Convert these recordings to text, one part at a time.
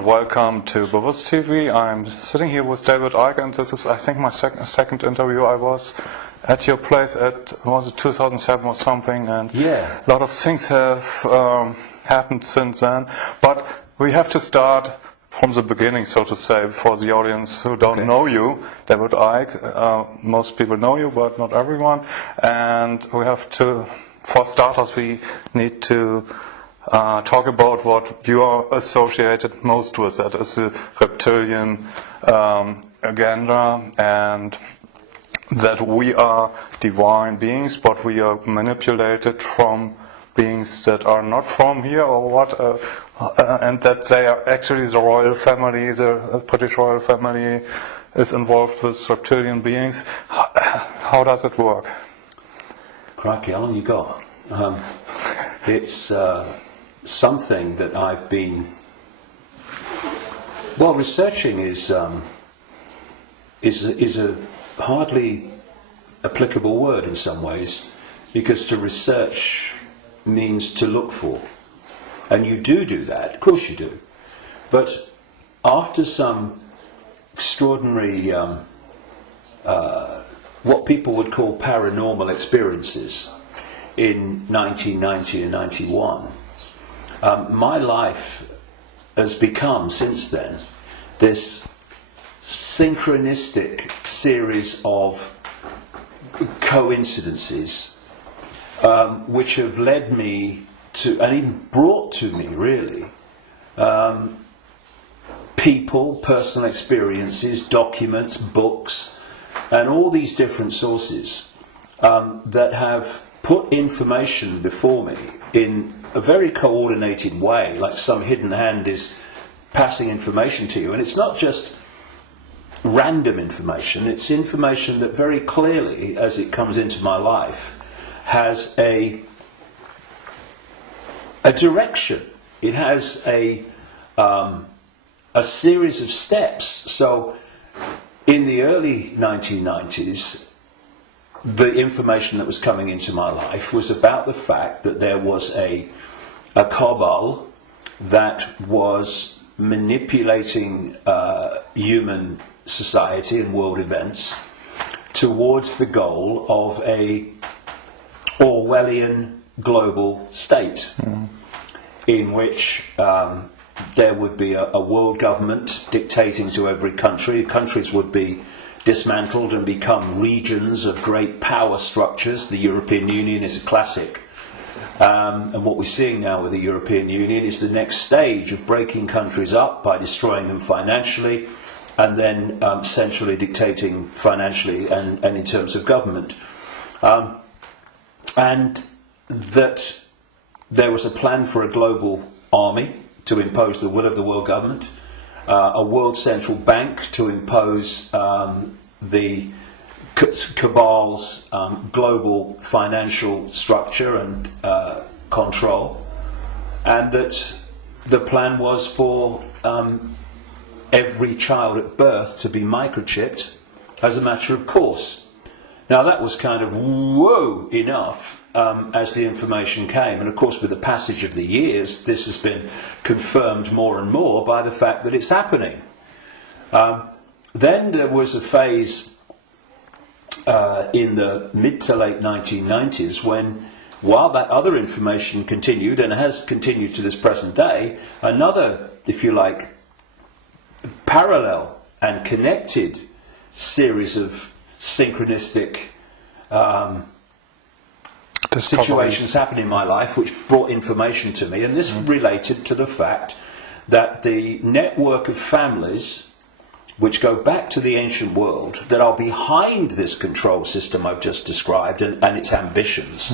and welcome to Bewusst TV. I'm sitting here with David Icke, and this is, I think, my second interview. I was at your place was it 2007 or something, and yeah, a lot of things have happened since then. But we have to start from the beginning, so to say, for the audience who don't know you, David Icke. Most people know you, but not everyone. And we have to, for starters, we need to talk about what you are associated most with. That is the reptilian agenda, and that we are divine beings, but we are manipulated from beings that are not from here, or what, and that they are actually the royal family, the British royal family is involved with reptilian beings. How does it work? Crikey, how long you got? It's something that I've been researching is a hardly applicable word in some ways, because to research means to look for, and you do that, of course you do, but after some extraordinary what people would call paranormal experiences in 1990 and 91, my life has become, since then, this synchronistic series of coincidences which have led me to, and even brought to me really, people, personal experiences, documents, books, and all these different sources that have put information before me in a very coordinated way, like some hidden hand is passing information to you. And it's not just random information, it's information that very clearly, as it comes into my life, has a direction. It has a series of steps. So in the early 1990s, the information that was coming into my life was about the fact that there was a cabal that was manipulating human society and world events towards the goal of a Orwellian global state, in which there would be a world government dictating to every country. Countries would be dismantled and become regions of great power structures. The European Union is a classic. And what we're seeing now with the European Union is the next stage of breaking countries up by destroying them financially, and then centrally dictating financially and in terms of government. And that there was a plan for a global army to impose the will of the world government, a world central bank to impose the cabal's global financial structure and control, and that the plan was for every child at birth to be microchipped as a matter of course. Now that was kind of whoa enough as the information came, and of course with the passage of the years this has been confirmed more and more by the fact that it's happening. Then there was a phase in the mid to late 1990s when, while that other information continued, and has continued to this present day, another, if you like, parallel and connected series of synchronistic situations happened in my life which brought information to me, and this related to the fact that the network of families which go back to the ancient world that are behind this control system I've just described and its ambitions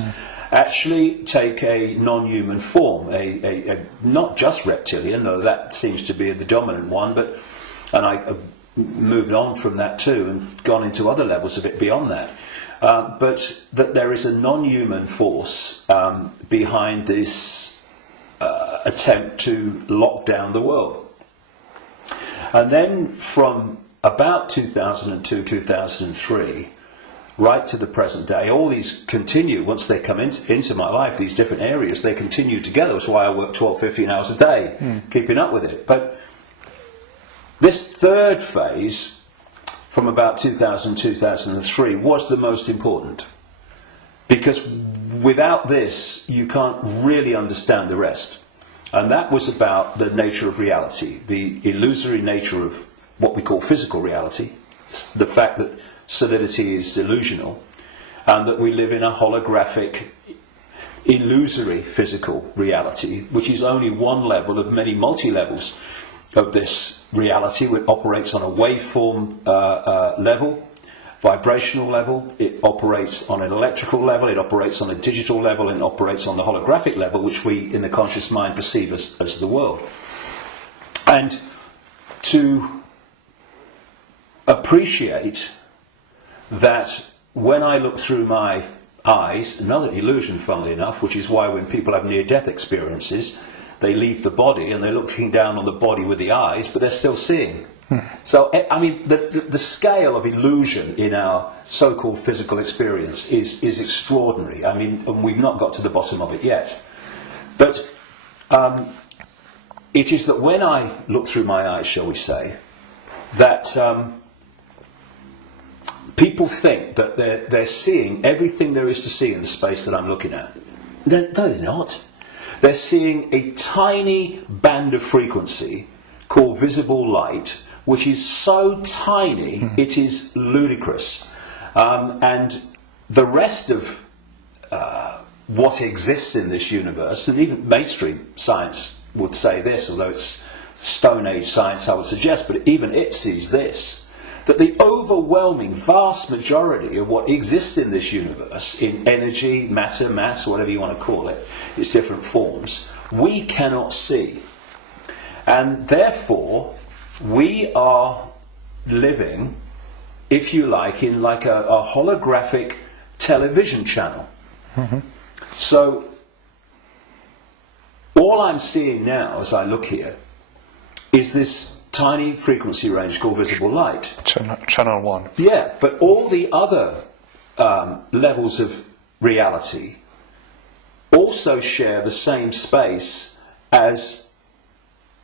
actually take a non-human form, a not just reptilian, though that seems to be the dominant one, and I moved on from that too and gone into other levels of it beyond that. But that there is a non-human force behind this attempt to lock down the world. And then from about 2002, 2003, right to the present day, all these continue. Once they come into my life, these different areas, they continue together. That's why I work 12, 15 hours a day, keeping up with it. But This third phase, from about 2000-2003, was the most important. Because without this, you can't really understand the rest. And that was about the nature of reality, the illusory nature of what we call physical reality, the fact that solidity is delusional, and that we live in a holographic, illusory physical reality, which is only one level of many multi-levels of this reality, which operates on a waveform level, vibrational level, it operates on an electrical level, it operates on a digital level, and it operates on the holographic level, which we in the conscious mind perceive as the world. And to appreciate that when I look through my eyes, another illusion funnily enough, which is why when people have near-death experiences, they leave the body and they're looking down on the body with the eyes, but they're still seeing. So, I mean, the scale of illusion in our so-called physical experience is extraordinary. I mean, and we've not got to the bottom of it yet. But it is that when I look through my eyes, shall we say, that people think that they're seeing everything there is to see in the space that I'm looking at. No, they're not. They're seeing a tiny band of frequency called visible light, which is so tiny it is ludicrous. And the rest of what exists in this universe, and even mainstream science would say this, although it's Stone Age science I would suggest, but even it sees this, that the overwhelming vast majority of what exists in this universe, in energy, matter, mass, whatever you want to call it, its different forms, we cannot see. And therefore, we are living, if you like, in like a holographic television channel. Mm-hmm. So, all I'm seeing now as I look here is this tiny frequency range called visible light. Channel 1. Yeah, but all the other levels of reality also share the same space as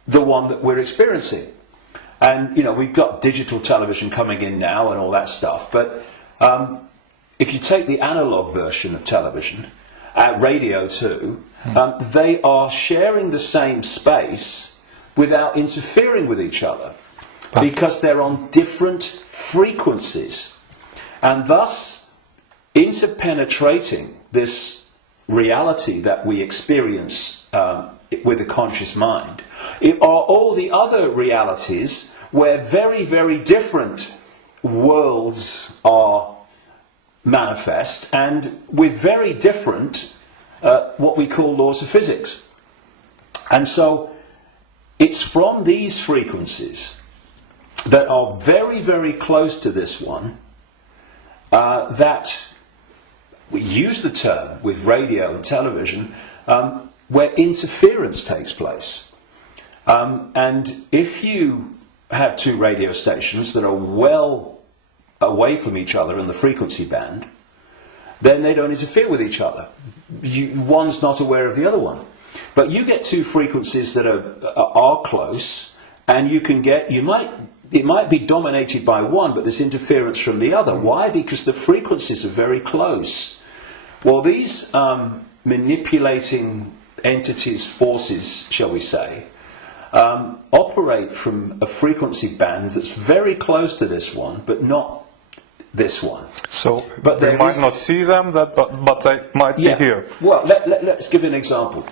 the one that we're experiencing. And, you know, we've got digital television coming in now and all that stuff, but if you take the analog version of television, radio too, they are sharing the same space without interfering with each other, because they're on different frequencies. And thus, interpenetrating this reality that we experience with a conscious mind, it are all the other realities where very, very different worlds are manifest, and with very different what we call laws of physics. And so it's from these frequencies that are very, very close to this one that we use the term with radio and television where interference takes place. And if you have two radio stations that are well away from each other in the frequency band, then they don't interfere with each other. One's not aware of the other one. But you get two frequencies that are close, and it might be dominated by one, but there's interference from the other. Why? Because the frequencies are very close. Well, these manipulating entities, forces, shall we say, operate from a frequency band that's very close to this one, but not this one. So but we might not see them, but they might be here. Well, let's give an example.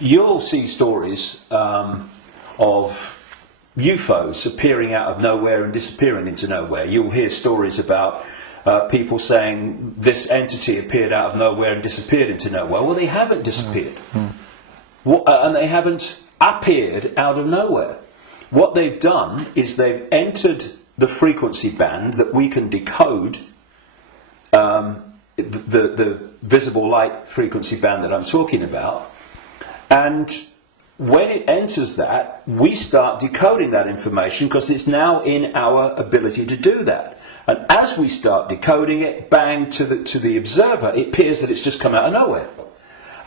You'll see stories of UFOs appearing out of nowhere and disappearing into nowhere. You'll hear stories about people saying this entity appeared out of nowhere and disappeared into nowhere. Well, they haven't disappeared. And they haven't appeared out of nowhere. What they've done is they've entered the frequency band that we can decode, the visible light frequency band that I'm talking about, and when it enters that, we start decoding that information because it's now in our ability to do that. And as we start decoding it, bang, to the observer, it appears that it's just come out of nowhere.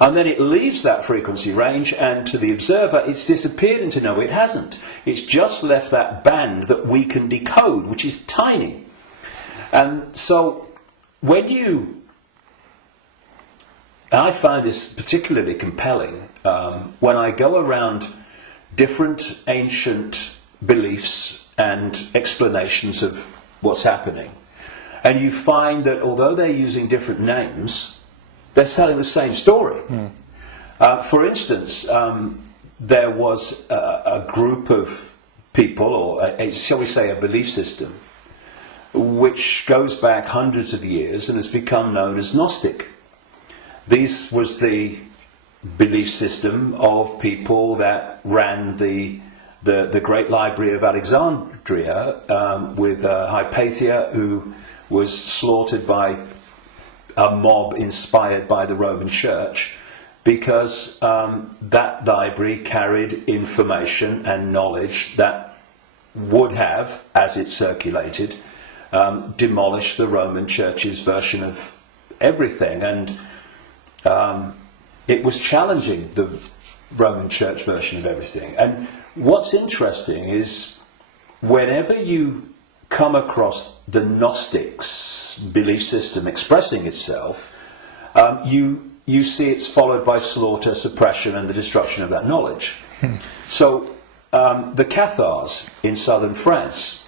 And then it leaves that frequency range, and to the observer it's disappeared into no, it hasn't. It's just left that band that we can decode, which is tiny. And so when I find this particularly compelling when I go around different ancient beliefs and explanations of what's happening, and you find that although they're using different names, they're telling the same story. For instance, there was a group of people, or shall we say a belief system, which goes back hundreds of years and has become known as Gnostic. This was the belief system of people that ran the great library of Alexandria, with Hypatia, who was slaughtered by a mob inspired by the Roman Church, because that library carried information and knowledge that would have, as it circulated, demolished the Roman Church's version of everything. And it was challenging the Roman Church version of everything. And what's interesting is whenever you come across the Gnostics belief system expressing itself, you see it's followed by slaughter, suppression, and the destruction of that knowledge. So the Cathars in southern France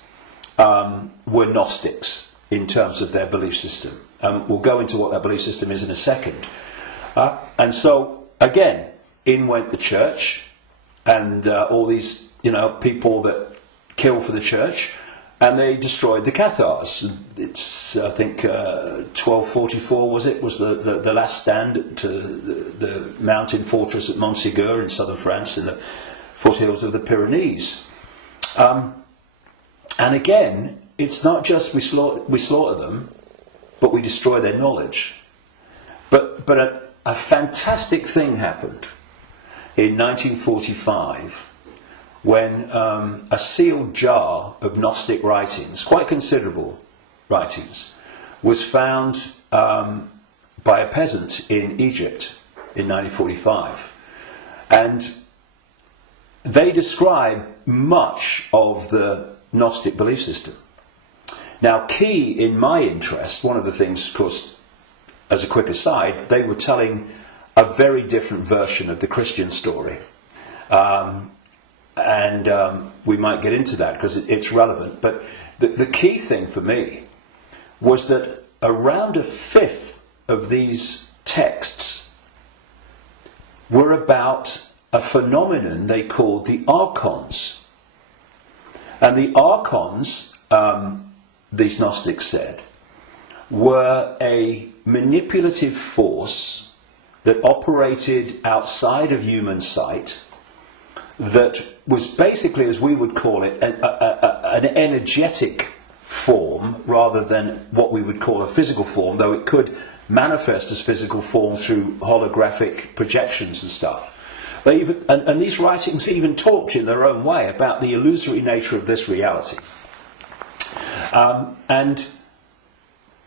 were Gnostics in terms of their belief system. We'll go into what that belief system is in a second. And so, again, in went the church, and all these, people that kill for the church, and they destroyed the Cathars. It's, I think, 1244 was the last stand to the mountain fortress at Montségur in southern France, in the foothills of the Pyrenees. And again, it's not just we slaughter them, but we destroy their knowledge. But a fantastic thing happened in 1945 when a sealed jar of Gnostic writings, quite considerable writings, was found by a peasant in Egypt in 1945. And they describe much of the Gnostic belief system. Now, key in my interest, one of the things, of course, as a quick aside, they were telling a very different version of the Christian story. And we might get into that because it's relevant. But the key thing for me was that around a fifth of these texts were about a phenomenon they called the archons. And the archons, these Gnostics said, were a manipulative force that operated outside of human sight, that was basically, as we would call it, an energetic form rather than what we would call a physical form, though it could manifest as physical form through holographic projections and stuff. And these writings even talked in their own way about the illusory nature of this reality. And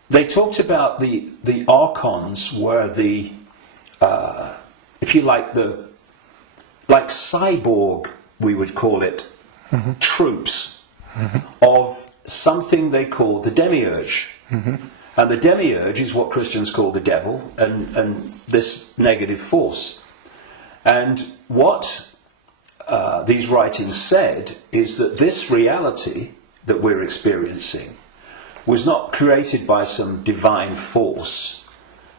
they talked about the archons were the, if you like, like cyborg, we would call it, troops of something they call the demiurge. And the demiurge is what Christians call the devil, and this negative force. And what these writings said is that this reality that we're experiencing was not created by some divine force.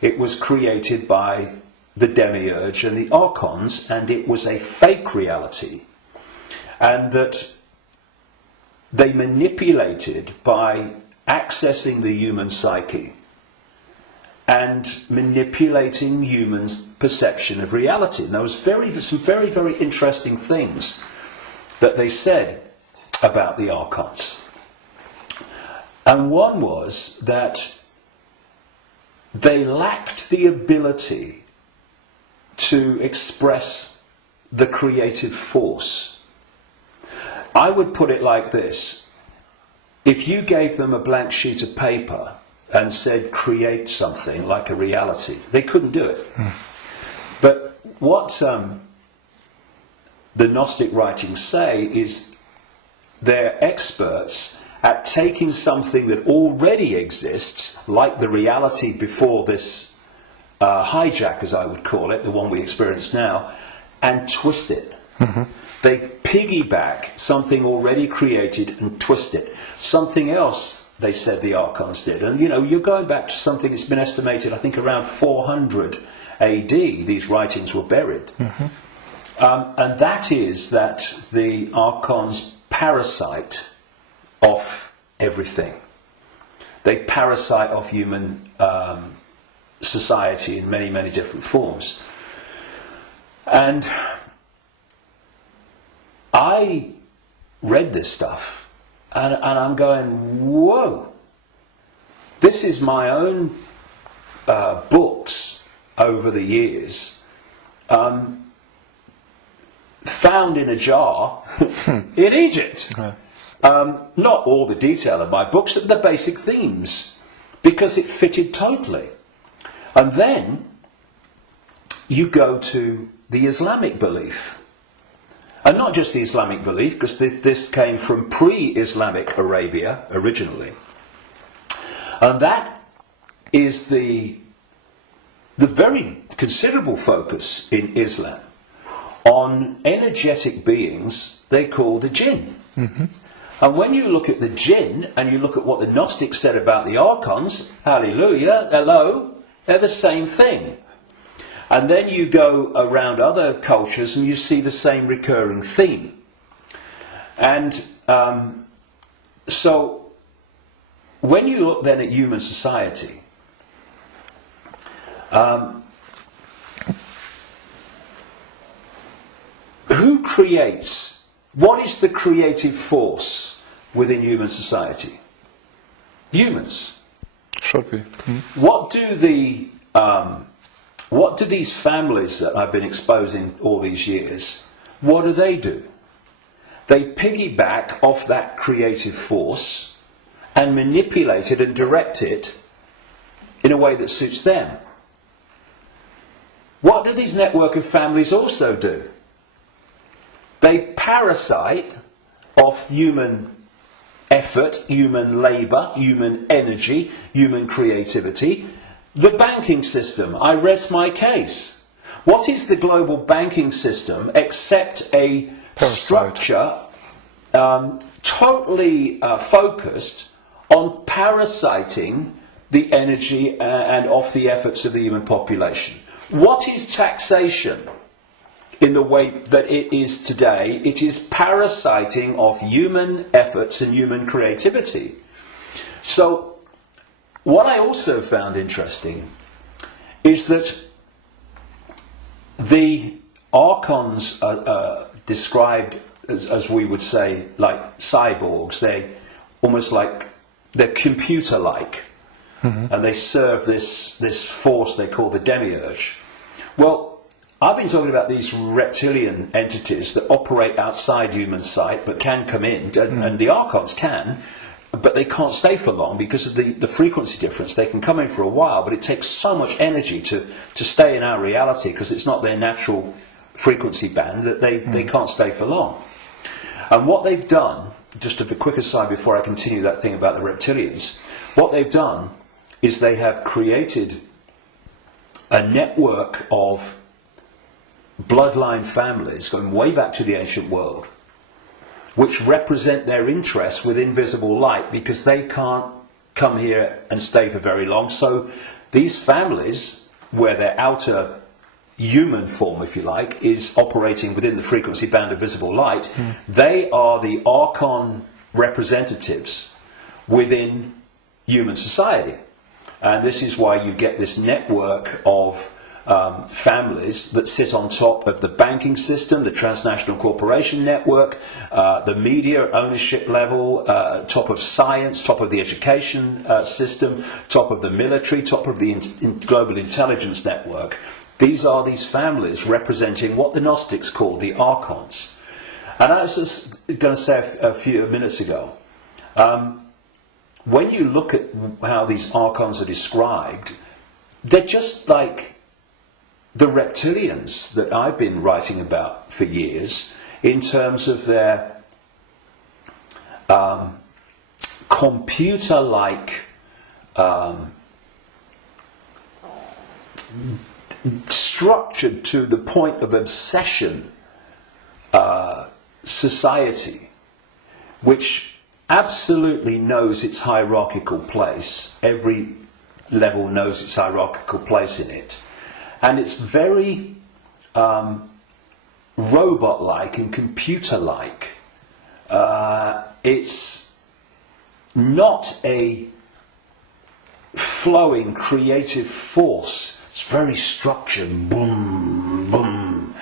It was created by the demiurge and the archons, and it was a fake reality. And that they manipulated by accessing the human psyche and manipulating humans' perception of reality. And there was some very, very interesting things that they said about the archons. And one was that they lacked the ability to express the creative force. I would put it like this. If you gave them a blank sheet of paper and said create something like a reality, they couldn't do it. the Gnostic writings say is they're experts at taking something that already exists, like the reality before this hijack, as I would call it, the one we experience now, and twist it. Mm-hmm. They piggyback something already created and twist it. Something else, they said the Archons did. And you're going back to something that's been estimated, I think, around 400 AD, these writings were buried. Mm-hmm. And that is that the Archons parasite off everything. They parasite off human society in many, many different forms. And I read this stuff and I'm going, whoa, this is my own books over the years, found in a jar in Egypt. Okay. Not all the detail of my books, but the basic themes, because it fitted totally. And then you go to the Islamic belief. And not just the Islamic belief, because this came from pre-Islamic Arabia originally. And that is the very considerable focus in Islam on energetic beings they call the jinn. Mm-hmm. And when you look at the jinn and you look at what the Gnostics said about the Archons, hallelujah, hello, they're the same thing. And then you go around other cultures and you see the same recurring theme. And so when you look then at human society, who creates? What is the creative force within human society? Humans. Should be. Mm-hmm. What do these families that I've been exposing all these years, what do? They piggyback off that creative force and manipulate it and direct it in a way that suits them. What do these network of families also do? They parasite off human effort, human labour, human energy, human creativity. The banking system, I rest my case. What is the global banking system except a structure totally focused on parasiting the energy and off the efforts of the human population? What is taxation in the way that it is today? It is parasiting of human efforts and human creativity. So, what I also found interesting is that the Archons are described as we would say, like cyborgs. They almost like, they're computer-like. Mm-hmm. And they serve this force they call the demiurge. Well, I've been talking about these reptilian entities that operate outside human sight but can come in, and the Archons can, but they can't stay for long because of the frequency difference. They can come in for a while, but it takes so much energy to stay in our reality because it's not their natural frequency band that they can't stay for long. And what they've done, just a quick aside before I continue that thing about the reptilians, what they've done is they have created a network of bloodline families going way back to the ancient world, which represent their interests with invisible light because they can't come here and stay for very long. So these families, where their outer human form, if you like, is operating within the frequency band of visible light, they are the Archon representatives within human society. And this is why you get this network of families that sit on top of the banking system, the transnational corporation network, the media ownership level, top of science, top of the education system, top of the military, top of the global intelligence network. These are these families representing what the Gnostics call the Archons. And I was just going to say a few minutes ago, when you look at how these Archons are described, they're just like the reptilians that I've been writing about for years, in terms of their computer-like structured to the point of obsession society, which absolutely knows its hierarchical place. Every level knows its hierarchical place in it. And it's very robot-like and computer-like. It's not a flowing creative force. It's very structured. Boom, boom.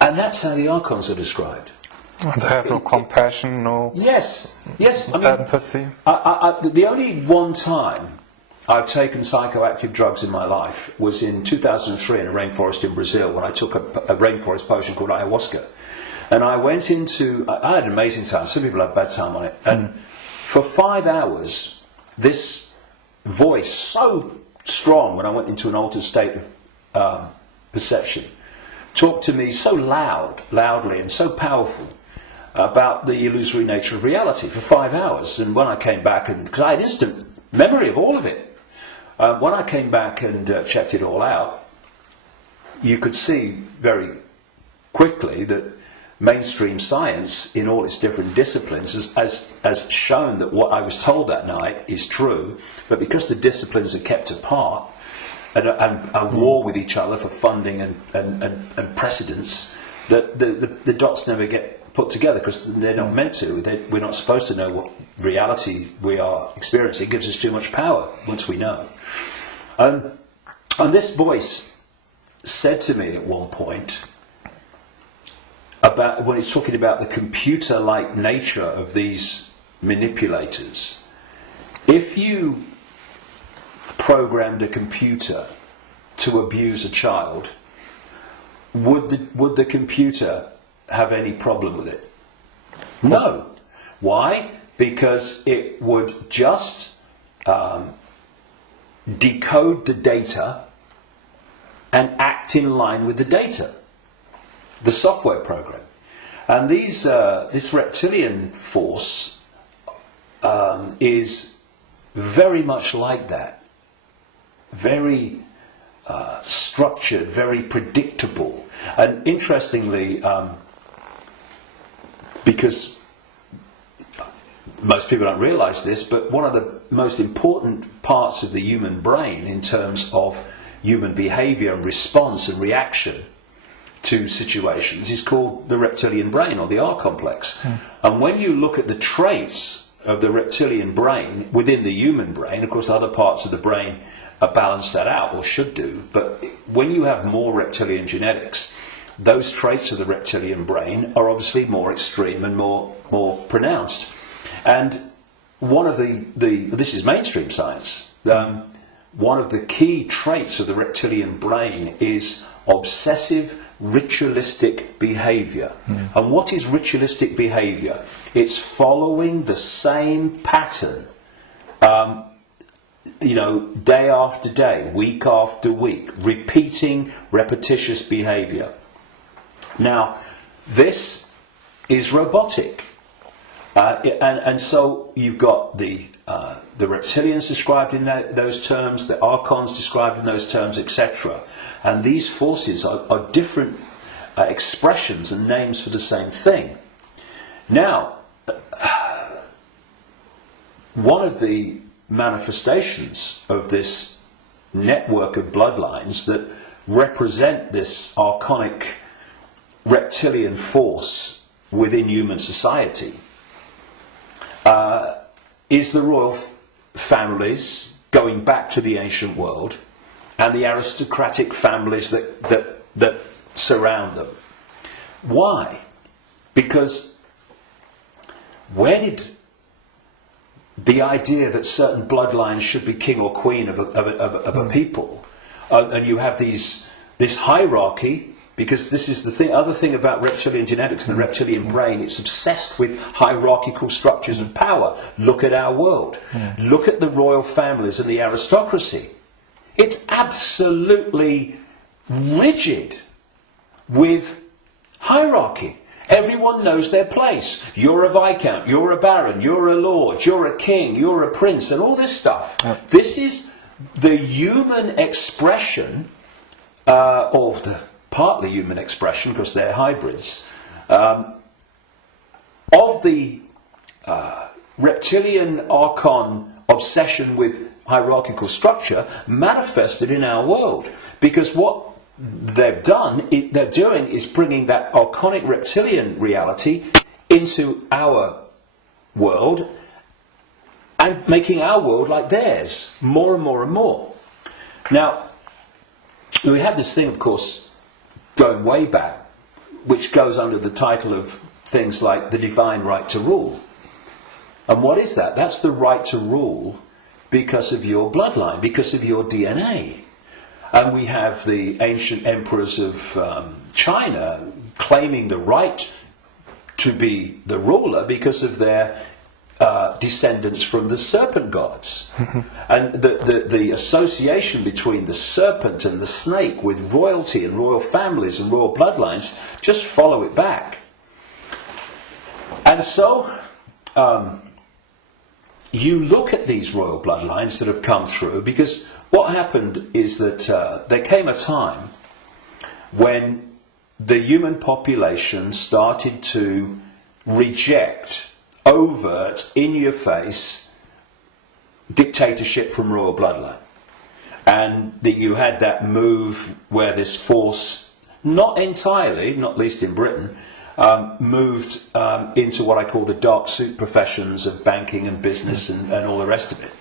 And that's how the archons are described. They have no compassion, no yes. I mean, empathy. The only one time I've taken psychoactive drugs in my life was in 2003 in a rainforest in Brazil, when I took a rainforest potion called ayahuasca. And I went into... I had an amazing time. Some people have bad time on it. And for 5 hours, this voice, so strong when I went into an altered state of perception, talked to me so loudly and so powerful about the illusory nature of reality for 5 hours. And when I came back, and because I had instant memory of all of it, when I came back and checked it all out, you could see very quickly that mainstream science, in all its different disciplines, has shown that what I was told that night is true, but because the disciplines are kept apart and are war with each other for funding and precedence, that the dots never get put together, because they're not meant to. We're not supposed to know what reality we are experiencing. It gives us too much power once we know. And this voice said to me at one point, about when he's talking about the computer-like nature of these manipulators, if you programmed a computer to abuse a child, would the computer have any problem with it? No. Why? Because it would just decode the data and act in line with the data, the software program. And this reptilian force is very much like that. Very structured, very predictable. And interestingly, because most people don't realise this, but one of the most important parts of the human brain in terms of human behaviour and response and reaction to situations is called the reptilian brain, or the R complex. And when you look at the traits of the reptilian brain within the human brain, of course other parts of the brain balance that out, or should do, but when you have more reptilian genetics, those traits of the reptilian brain are obviously more extreme and more pronounced. And one of this is mainstream science, one of the key traits of the reptilian brain is obsessive ritualistic behaviour. And what is ritualistic behaviour? It's following the same pattern, day after day, week after week, repeating repetitious behaviour. Now, this is robotic, and so you've got the reptilians described in those terms, the archons described in those terms, etc. And these forces are different expressions and names for the same thing. Now, one of the manifestations of this network of bloodlines that represent this archonic reptilian force within human society is the royal families going back to the ancient world, and the aristocratic families that surround them. Why? Because where did the idea that certain bloodlines should be king or queen of a people, and you have this hierarchy, because this is the other thing about reptilian genetics and the reptilian brain, it's obsessed with hierarchical structures of power. Look at our world. Look at the royal families and the aristocracy. It's absolutely rigid with hierarchy. Everyone knows their place. You're a viscount, you're a baron, you're a lord, you're a king, you're a prince, and all this stuff. Yep. This is the human expression, or the partly human expression, because they're hybrids, of the reptilian archon obsession with hierarchical structure manifested in our world. Because what they're doing is bringing that archonic reptilian reality into our world and making our world like theirs, more and more and more. Now, we have this thing, of course, going way back, which goes under the title of things like the divine right to rule. And what is that? That's the right to rule because of your bloodline, because of your DNA. And we have the ancient emperors of China claiming the right to be the ruler because of their descendants from the serpent gods. And the association between the serpent and the snake with royalty and royal families and royal bloodlines, just follow it back. And so you look at these royal bloodlines that have come through, because what happened is that there came a time when the human population started to reject overt, in-your-face dictatorship from royal bloodline. And that you had that move where this force, not entirely, not least in Britain, moved into what I call the dark suit professions of banking and business and all the rest of it.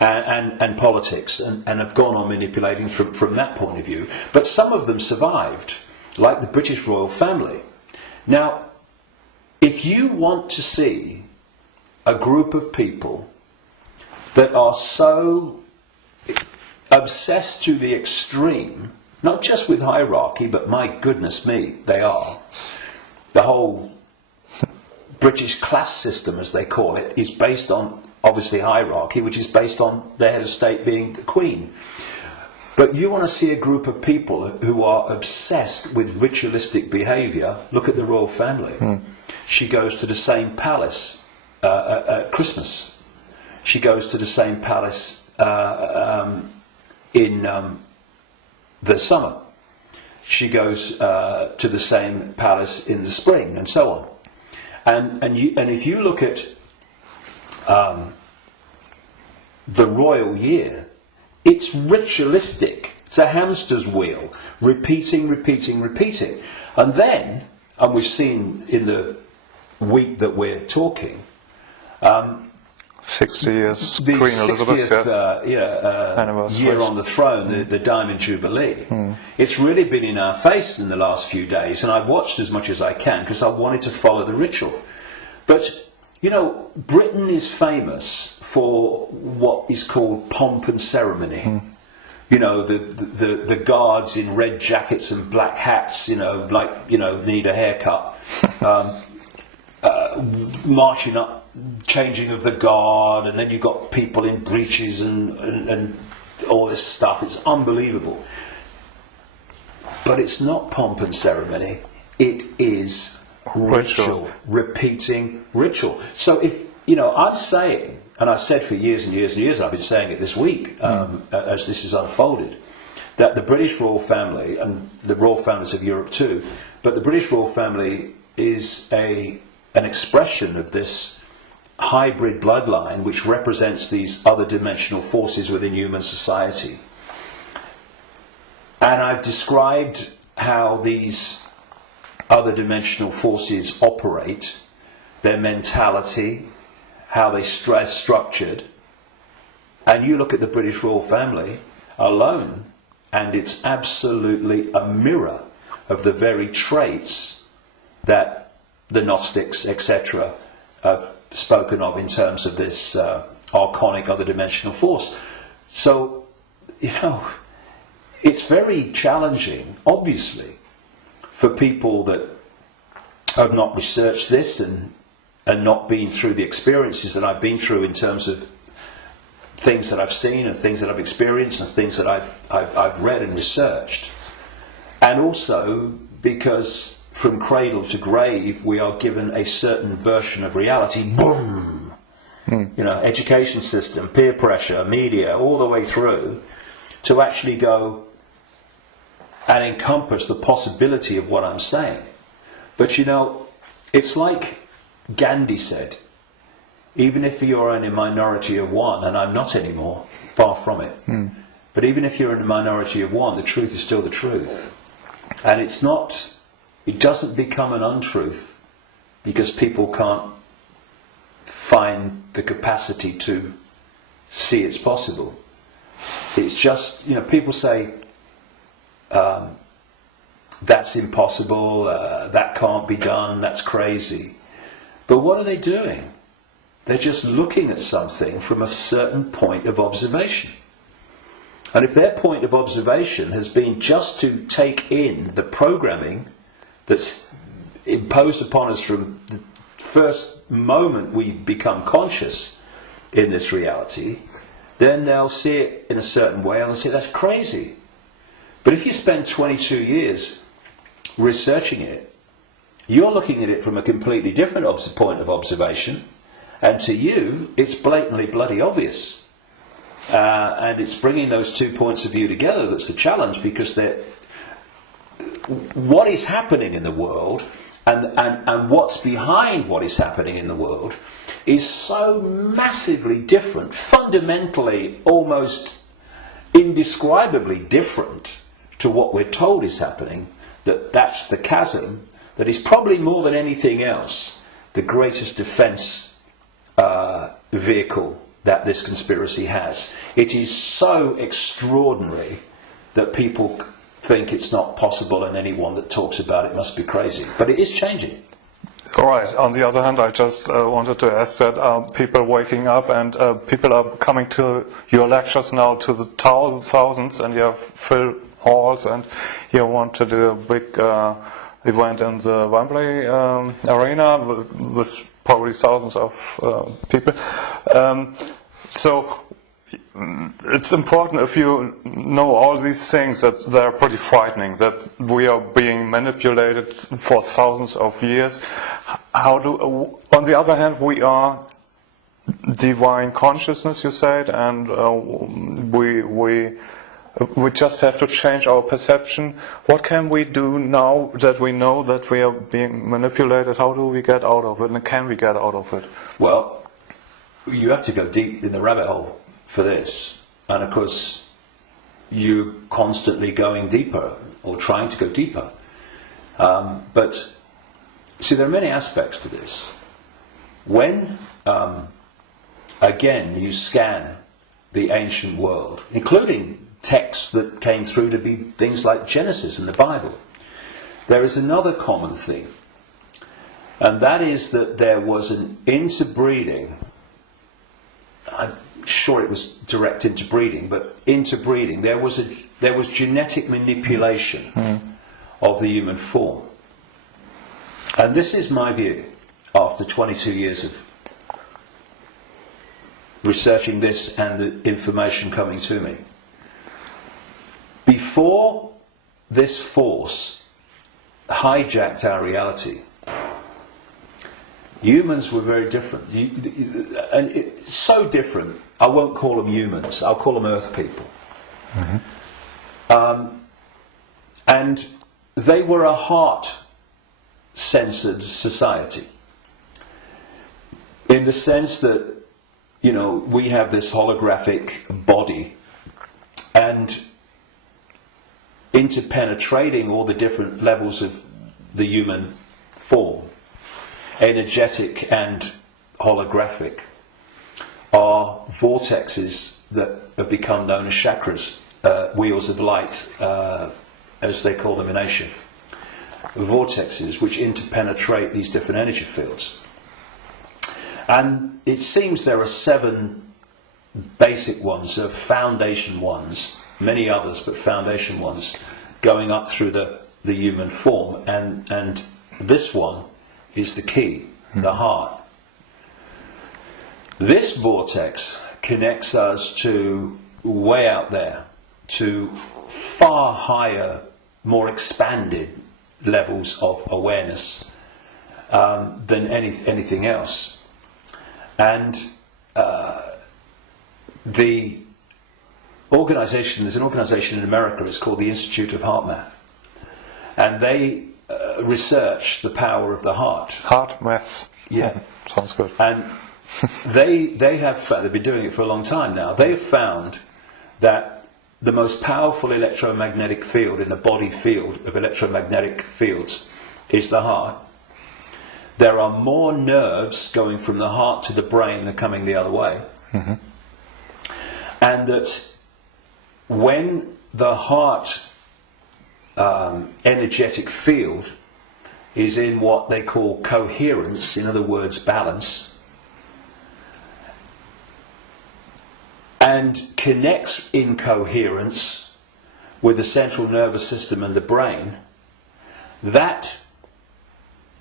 And politics, and have gone on manipulating from that point of view. But some of them survived, like the British royal family. Now, if you want to see a group of people that are so obsessed to the extreme, not just with hierarchy, but my goodness me, they are. The whole British class system, as they call it, is based on, obviously, hierarchy, which is based on the head of state being the Queen. But you want to see a group of people who are obsessed with ritualistic behaviour, look at the royal family. She goes to the same palace at Christmas. She goes to the same palace in the summer. She goes to the same palace in the spring, and so on. And if you look at the royal year, it's ritualistic. It's a hamster's wheel, repeating. And then, and we've seen in the week that we're talking, 60 years, the Queen Elizabeth, 60th year on the throne, the Diamond Jubilee. It's really been in our face in the last few days, and I've watched as much as I can because I wanted to follow the ritual. But, you know, Britain is famous for what is called pomp and ceremony. You know, the guards in red jackets and black hats, need a haircut, marching up, changing of the guard, and then you've got people in breeches and all this stuff. It's unbelievable. But it's not pomp and ceremony. It is ritual. Repeating ritual. So if, I'm saying, and I've said for years and years and years, I've been saying it this week, as this has unfolded, that the British royal family, and the royal families of Europe too, but the British royal family is an expression of this hybrid bloodline which represents these other dimensional forces within human society. And I've described how these other dimensional forces operate, their mentality, how they structured. And you look at the British royal family alone, and it's absolutely a mirror of the very traits that the Gnostics, etc., have spoken of in terms of this archonic other dimensional force. So, it's very challenging, obviously, for people that have not researched this and not been through the experiences that I've been through in terms of things that I've seen and things that I've experienced and things that I've read and researched. And also because from cradle to grave we are given a certain version of reality. Boom! You know, education system, peer pressure, media, all the way through, to actually go and encompass the possibility of what I'm saying. But you know, it's like Gandhi said, even if you're in a minority of one, and I'm not anymore, far from it, but even if you're in a minority of one, the truth is still the truth. And it doesn't become an untruth because people can't find the capacity to see it's possible. It's just, you know, people say, that's impossible, that can't be done, that's crazy. But what are they doing? They're just looking at something from a certain point of observation. And if their point of observation has been just to take in the programming that's imposed upon us from the first moment we become conscious in this reality, then they'll see it in a certain way and they'll say, that's crazy. But if you spend 22 years researching it, you're looking at it from a completely different point of observation, and to you, it's blatantly bloody obvious. And it's bringing those two points of view together that's the challenge, because what is happening in the world and what's behind what is happening in the world is so massively different, fundamentally almost indescribably different to what we're told is happening, that's the chasm that is probably more than anything else the greatest defence vehicle that this conspiracy has. It is so extraordinary that people think it's not possible, and anyone that talks about it must be crazy. But it is changing. All right. On the other hand, I just wanted to ask that people waking up and people are coming to your lectures now to the thousands, and you have full halls, and you want to do a big event in the Wembley arena with probably thousands of people. So it's important, if you know all these things, that they're pretty frightening, that we are being manipulated for thousands of years. On the other hand, we are divine consciousness, you said, and we just have to change our perception. What can we do now that we know that we are being manipulated? How do we get out of it, and can we get out of it? Well, you have to go deep in the rabbit hole for this, and of course you're constantly going deeper or trying to go deeper, but see, there are many aspects to this. When again you scan the ancient world, including texts that came through to be things like Genesis in the Bible, there is another common theme, and that is that there was an interbreeding. I'm sure it was direct interbreeding, but interbreeding. There was genetic manipulation of the human form, and this is my view after 22 years of researching this and the information coming to me. Before this force hijacked our reality, humans were very different. And it's so different, I won't call them humans, I'll call them earth people. And they were a heart-censored society, in the sense that, you know, we have this holographic body, and interpenetrating all the different levels of the human form, energetic and holographic, are vortexes that have become known as chakras, wheels of light, as they call them in Asia. Vortexes which interpenetrate these different energy fields. And it seems there are 7 basic ones, foundation ones, many others, but foundation ones, going up through the human form, and this one is the key, the heart. This vortex connects us to way out there, to far higher more expanded levels of awareness than anything else. And there's an organisation in America, it's called the Institute of Heart Math, and they research the power of the heart. Heart math. Yeah. Sounds good. And they have found, they've been doing it for a long time now, they have found that the most powerful electromagnetic field in the body field of electromagnetic fields is the heart. There are more nerves going from the heart to the brain than coming the other way. Mm-hmm. And that when the heart energetic field is in what they call coherence, in other words, balance, and connects in coherence with the central nervous system and the brain, that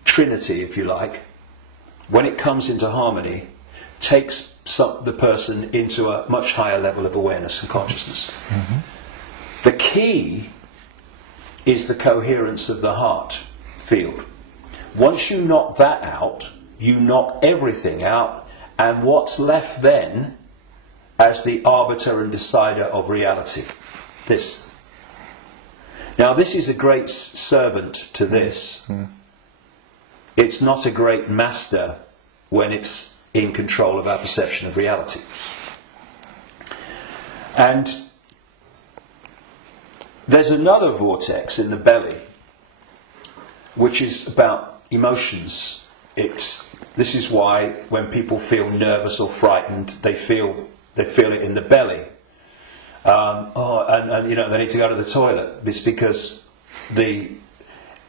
trinity, if you like, when it comes into harmony, takes the person into a much higher level of awareness and consciousness. Mm-hmm. The key is the coherence of the heart field. Once you knock that out, you knock everything out, and what's left then as the arbiter and decider of reality? This. Now, this is a great servant to this. Mm. It's not a great master when it's in control of our perception of reality. And there's another vortex in the belly, which is about emotions. This is why when people feel nervous or frightened, they feel it in the belly. And they need to go to the toilet. It's because the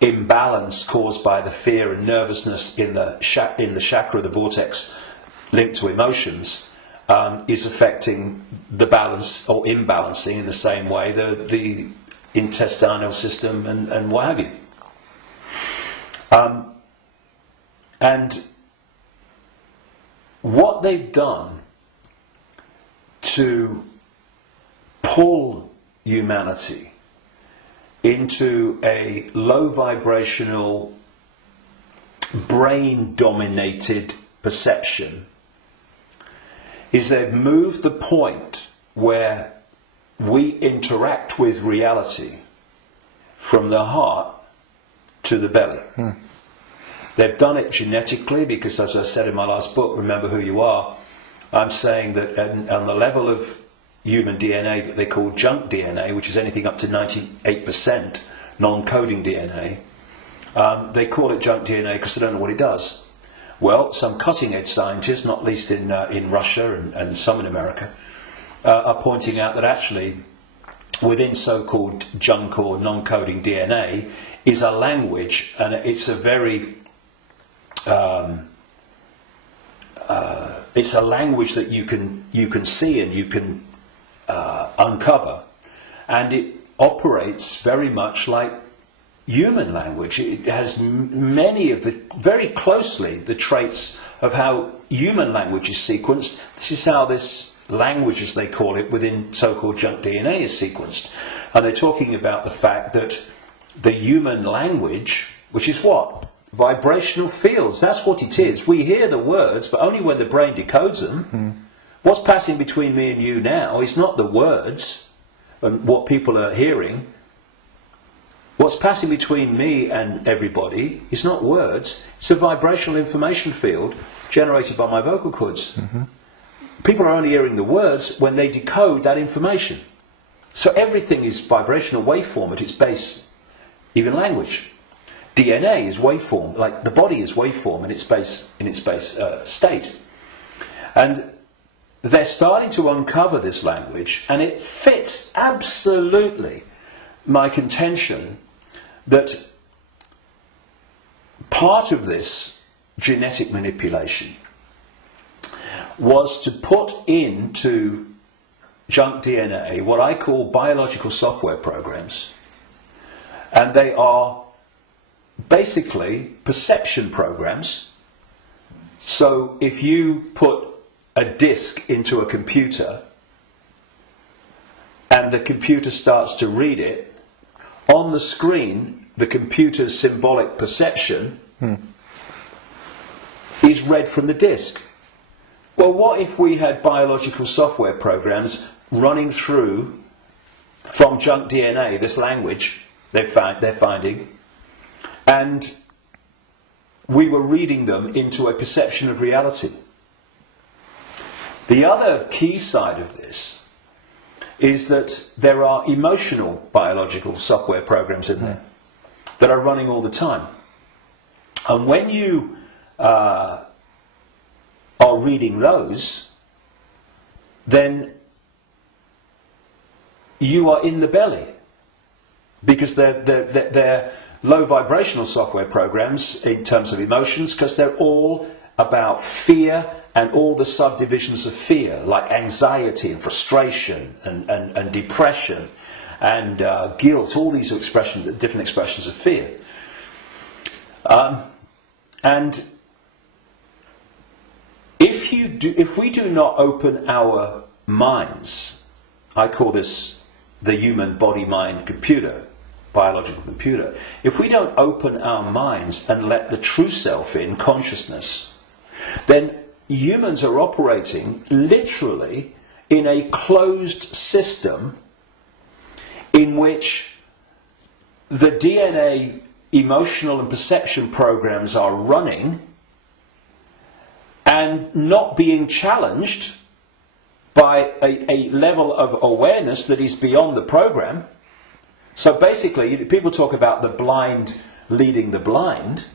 imbalance caused by the fear and nervousness in the chakra, the vortex linked to emotions, is affecting the balance or imbalancing in the same way the intestinal system and what have you. And what they've done to pull humanity into a low vibrational, brain dominated perception is they've moved the point where we interact with reality from the heart to the belly. Hmm. They've done it genetically because, as I said in my last book, Remember Who You Are, I'm saying that on the level of human DNA that they call junk DNA, which is anything up to 98% non-coding DNA, they call it junk DNA because they don't know what it does. Well, some cutting-edge scientists, not least in Russia and some in America, are pointing out that actually within so-called junk or non-coding DNA is a language, and it's a very it's a language that you can see and you can uncover, and it operates very much like human language. It has many of very closely the traits of how human language is sequenced. This is how this language, as they call it, within so-called junk DNA is sequenced. And they're talking about the fact that the human language, which is what? Vibrational fields, that's what it is. We hear the words, but only when the brain decodes them. Mm. What's passing between me and you now is not the words and what people are hearing. What's passing between me and everybody is not words, it's a vibrational information field generated by my vocal cords. Mm-hmm. People are only hearing the words when they decode that information. So everything is vibrational waveform at its base, even language. DNA is waveform, like the body is waveform in its base state. And they're starting to uncover this language, and it fits absolutely my contention that part of this genetic manipulation was to put into junk DNA what I call biological software programs, and they are basically perception programs. So if you put a disk into a computer and the computer starts to read it, on the screen, the computer's symbolic perception is read from the disk. Well, what if we had biological software programs running through from junk DNA, this language they're finding, and we were reading them into a perception of reality? The other key side of this is that there are emotional biological software programs in there that are running all the time. And when you are reading those, then you are in the belly, because they're low vibrational software programs in terms of emotions, because they're all about fear and all the subdivisions of fear, like anxiety and frustration and depression and guilt, all these expressions, different expressions of fear. And if we do not open our minds, I call this the human body-mind computer, biological computer. If we don't open our minds and let the true self in, consciousness, then humans are operating literally in a closed system in which the DNA emotional and perception programs are running and not being challenged by a level of awareness that is beyond the program. So basically, people talk about the blind leading the blind.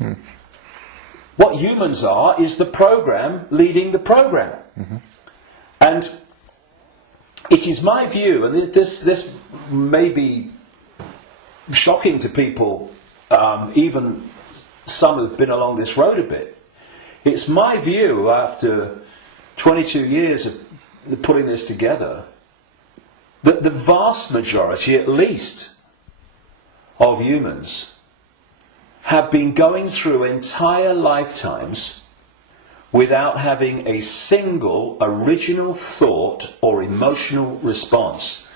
What humans are is the program leading the program. And it is my view, and this may be shocking to people, even some who've been along this road a bit. It's my view, after 22 years of putting this together, that the vast majority, at least, of humans have been going through entire lifetimes without having a single original thought or emotional response.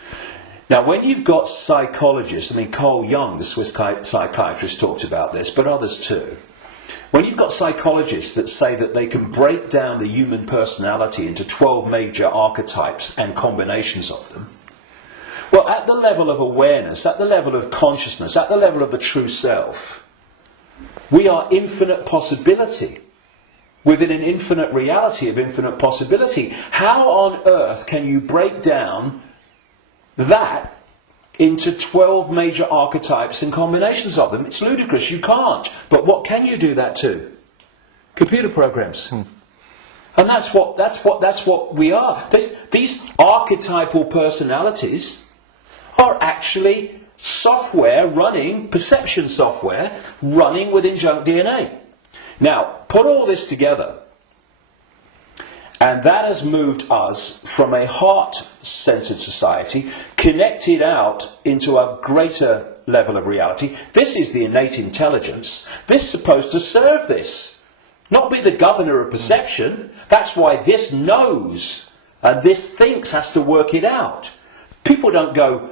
Now, when you've got psychologists, I mean, Carl Jung, the Swiss psychiatrist, talked about this, but others too. When you've got psychologists that say that they can break down the human personality into 12 major archetypes and combinations of them, well, at the level of awareness, at the level of consciousness, at the level of the true self, we are infinite possibility within an infinite reality of infinite possibility. How on earth can you break down that into 12 major archetypes and combinations of them? It's ludicrous. You can't. But what can you do that to? Computer programs. And that's what we are. These archetypal personalities are actually software running, perception software running within junk DNA. Now, put all this together, and that has moved us from a heart-centered society, connected out into a greater level of reality. This is the innate intelligence. This is supposed to serve this, not be the governor of perception. That's why this knows, and this thinks has to work it out. People don't go,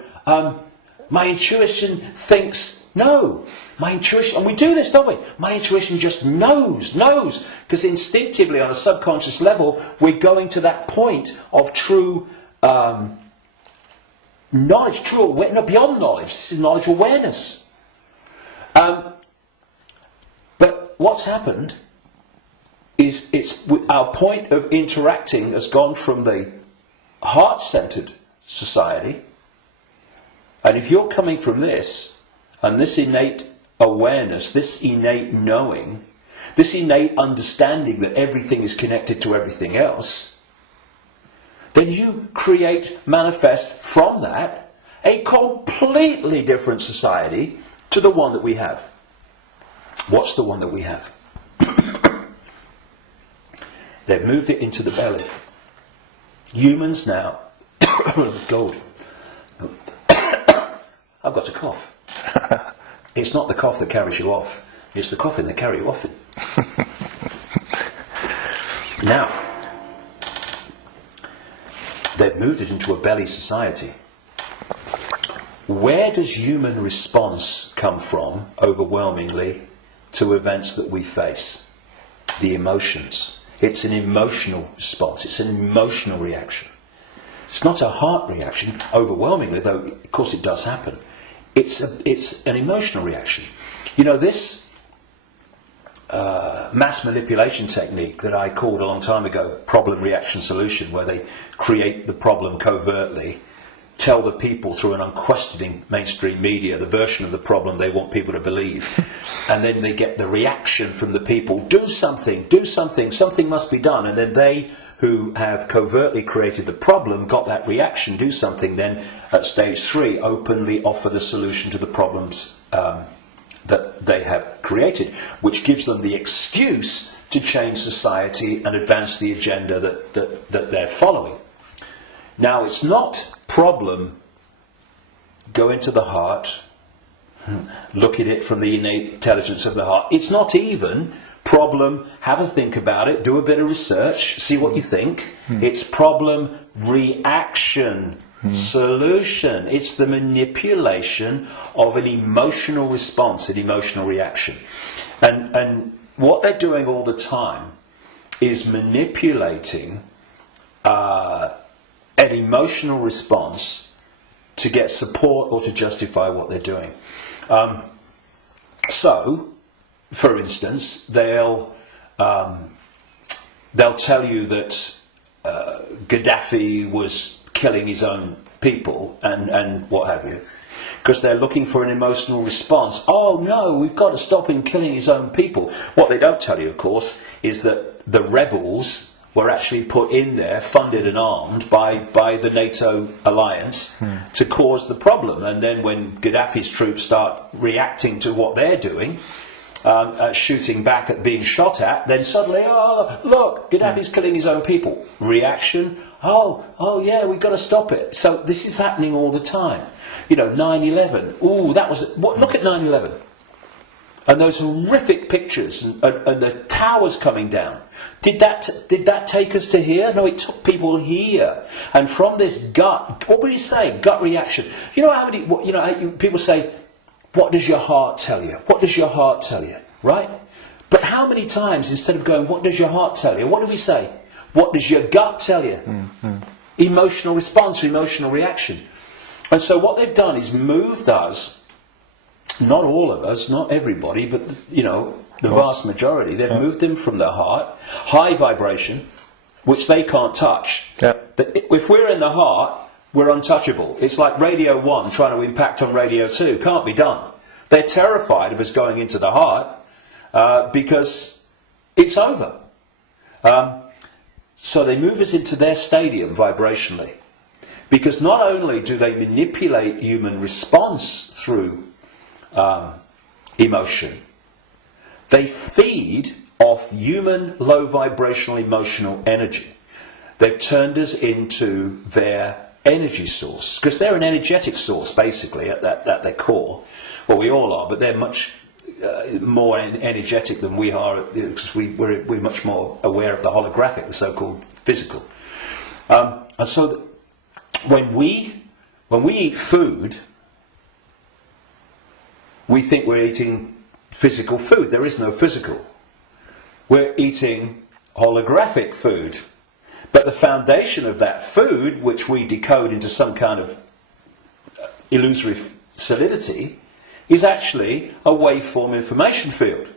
my intuition thinks, no. My intuition, and we do this, don't we? My intuition just knows. Because instinctively, on a subconscious level, we're going to that point of true knowledge, beyond knowledge. This is knowledge awareness. But what's happened is our point of interacting has gone from the heart-centered society, and if you're coming from this, and this innate awareness, this innate knowing, this innate understanding that everything is connected to everything else, then you manifest from that a completely different society to the one that we have. What's the one that we have? They've moved it into the belly. Humans now, gold. I've got a cough. It's not the cough that carries you off. It's the coughing that carry you off it. Now, they've moved it into a belly society. where does human response come from, overwhelmingly, to events that we face? The emotions. It's an emotional response. It's an emotional reaction. It's not a heart reaction, overwhelmingly, though of course it does happen. It's an emotional reaction. You know, this mass manipulation technique that I called a long time ago problem, reaction, solution, where they create the problem covertly, tell the people through an unquestioning mainstream media the version of the problem they want people to believe, and then they get the reaction from the people, do something, something must be done, and then they who have covertly created the problem got that reaction, do something, then at stage 3 openly offer the solution to the problems that they have created, which gives them the excuse to change society and advance the agenda that they're following. Now, it's not problem, go into the heart, look at it from the innate intelligence of the heart. It's not even problem, have a think about it, do a bit of research, see what you think. It's problem, reaction, solution. It's the manipulation of an emotional response, an emotional reaction. And what they're doing all the time is manipulating an emotional response to get support or to justify what they're doing. So, for instance, they'll tell you that Gaddafi was killing his own people and what have you, because they're looking for an emotional response. Oh no, we've got to stop him killing his own people. What they don't tell you, of course, is that the rebels were actually put in there, funded and armed by the NATO alliance to cause the problem. And then when Gaddafi's troops start reacting to what they're doing, shooting back at being shot at, then suddenly, oh, look, Gaddafi's killing his own people. Reaction, oh yeah, we've got to stop it. So this is happening all the time. You know, 9/11, ooh, that was, look at 9/11. And those horrific pictures and the towers coming down. Did that take us to here? No, it took people here. And from this gut, what would you say? Gut reaction. You know how many? People say, "What does your heart tell you? What does your heart tell you?" Right? But how many times, instead of going, "What does your heart tell you?" what do we say? "What does your gut tell you?" Emotional response, emotional reaction. And so what they've done is moved us. Not all of us, not everybody, but the vast majority. They've moved them from the heart, high vibration, which they can't touch. Yeah. If we're in the heart, we're untouchable. It's like Radio 1 trying to impact on Radio 2. Can't be done. They're terrified of us going into the heart because it's over. So they move us into their stadium vibrationally. Because not only do they manipulate human response through emotion, they feed off human low vibrational emotional energy. They've turned us into their energy source, because they're an energetic source basically at their core. Well, we all are, but they're much more energetic than we are, because we're much more aware of the holographic, the so-called physical. And so when we eat food, we think we're eating physical food. There is no physical. We're eating holographic food. But the foundation of that food, which we decode into some kind of illusory solidity, is actually a waveform information field.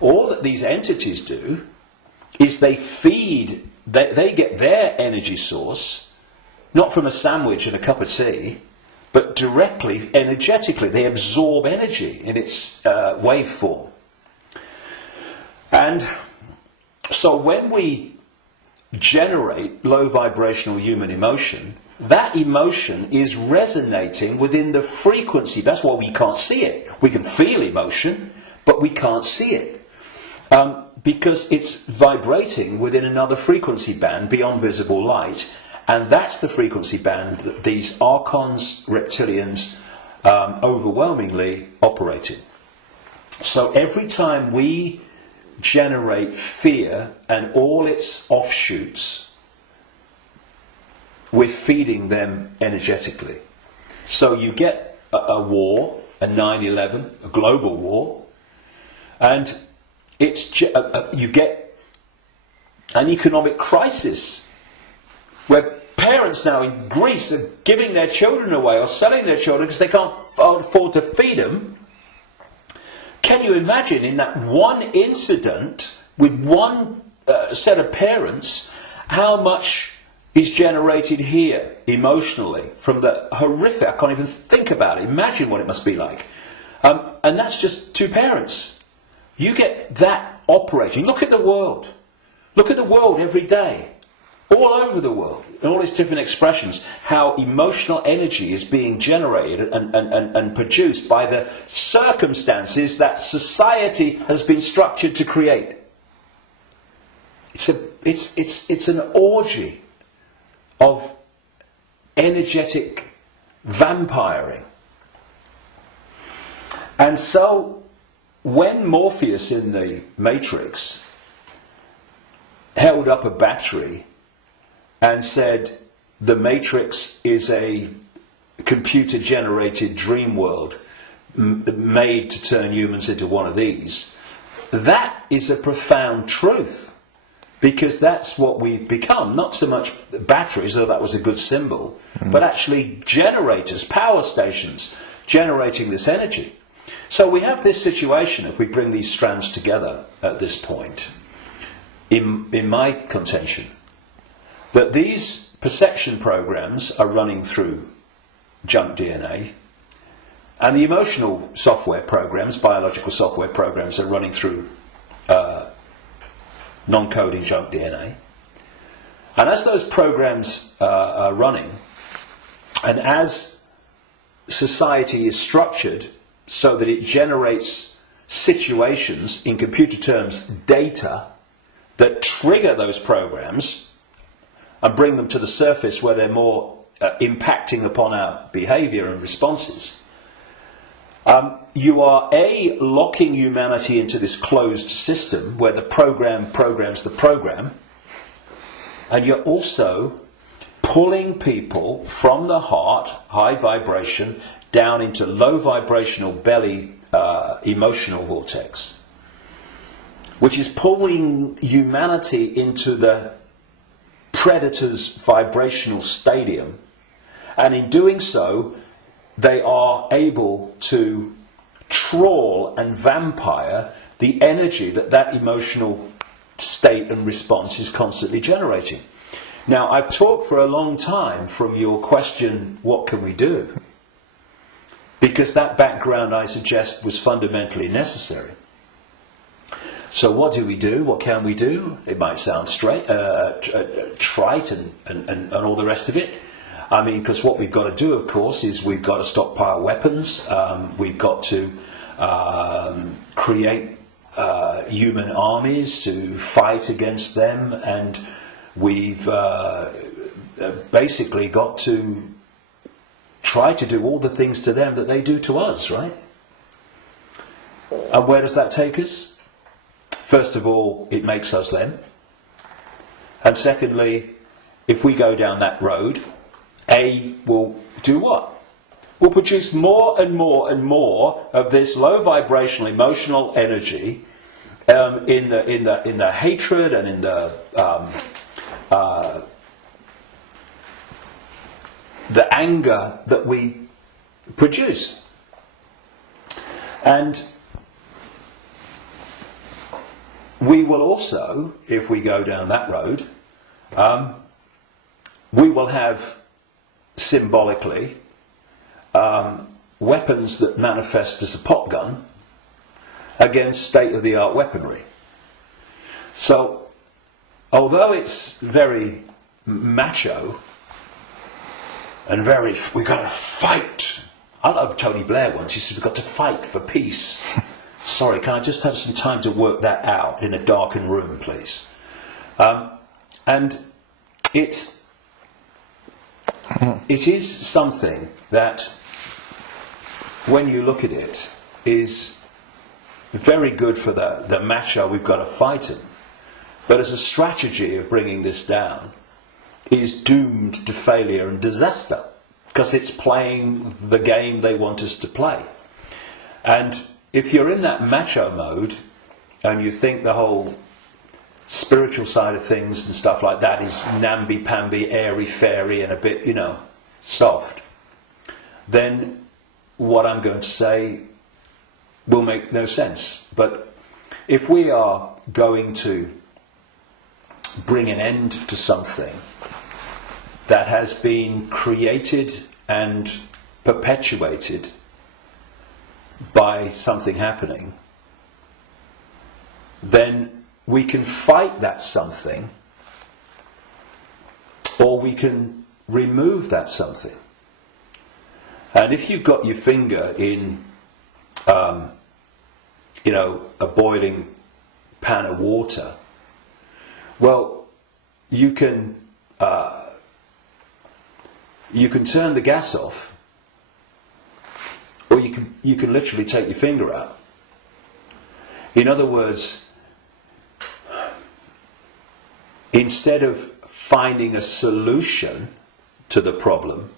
All that these entities do is they feed, they get their energy source, not from a sandwich and a cup of tea, but directly, energetically. They absorb energy in its waveform. And so when we generate low vibrational human emotion, that emotion is resonating within the frequency. That's why we can't see it. We can feel emotion, but we can't see it. Because it's vibrating within another frequency band beyond visible light. And that's the frequency band that these archons, reptilians, overwhelmingly operate in. So every time we generate fear and all its offshoots, we're feeding them energetically. So you get a war, a 9/11, a global war, and you get an economic crisis where parents now in Greece are giving their children away or selling their children because they can't afford to feed them. Can you imagine in that one incident with one set of parents how much is generated here emotionally from the horrific? I can't even think about it. Imagine what it must be like. And that's just two parents. You get that operating. Look at the world. Look at the world every day. All over the world, in all its different expressions, how emotional energy is being generated and produced by the circumstances that society has been structured to create. It's an orgy of energetic vampiring. And so, when Morpheus in the Matrix held up a battery and said, the Matrix is a computer-generated dream world made to turn humans into one of these, that is a profound truth, because that's what we've become. Not so much batteries, though that was a good symbol, but actually generators, power stations, generating this energy. So we have this situation, if we bring these strands together at this point, in my contention, that these perception programs are running through junk DNA, and the emotional software programs, biological software programs, are running through non-coding junk DNA. And as those programs are running, and as society is structured so that it generates situations, in computer terms, data, that trigger those programs and bring them to the surface where they're more impacting upon our behaviour and responses. You are locking humanity into this closed system where the program programs the program, and you're also pulling people from the heart, high vibration, down into low vibrational belly emotional vortex, which is pulling humanity into the predator's vibrational stadium, and in doing so they are able to trawl and vampire the energy that emotional state and response is constantly generating. Now, I've talked for a long time from your question, what can we do? Because that background, I suggest, was fundamentally necessary. So what do we do? What can we do? It might sound trite and all the rest of it. I mean, because what we've got to do, of course, is we've got to stockpile weapons. We've got to create human armies to fight against them, and we've basically got to try to do all the things to them that they do to us, right? And where does that take us? First of all, it makes us them. And secondly, if we go down that road, will do what? Will produce more and more and more of this low vibrational emotional energy in the hatred and in the anger that we produce. And we will also, if we go down that road, we will have symbolically weapons that manifest as a pop gun against state-of-the-art weaponry. So, although it's very macho and very, we've got to fight. I love Tony Blair once, he said, we've got to fight for peace. Sorry, can I just have some time to work that out in a darkened room, please? And it is something that, when you look at it, is very good for the macho, we've got to fight him. But as a strategy of bringing this down, is doomed to failure and disaster. because it's playing the game they want us to play. And if you're in that macho mode and you think the whole spiritual side of things and stuff like that is namby-pamby, airy-fairy and a bit, soft, then what I'm going to say will make no sense. But if we are going to bring an end to something that has been created and perpetuated by something happening, then we can fight that something, or we can remove that something. And if you've got your finger in, a boiling pan of water, well, you can turn the gas off, or you can literally take your finger out. In other words, instead of finding a solution to the problem,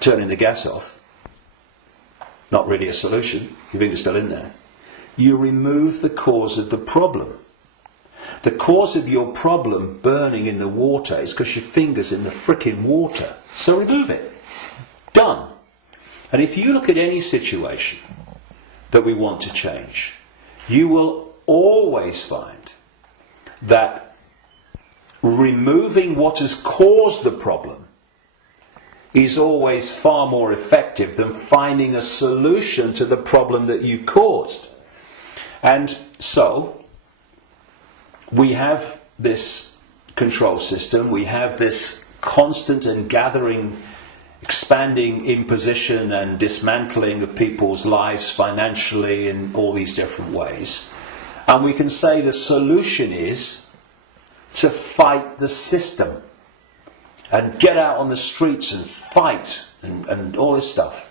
turning the gas off, not really a solution, your finger's still in there, you remove the cause of the problem. The cause of your problem burning in the water is because your finger's in the frickin' water. So remove it. Done. And if you look at any situation that we want to change, you will always find that removing what has caused the problem is always far more effective than finding a solution to the problem that you've caused. And so, we have this control system, we have this constant and gathering, expanding imposition and dismantling of people's lives financially in all these different ways. And we can say the solution is to fight the system and get out on the streets and fight and all this stuff.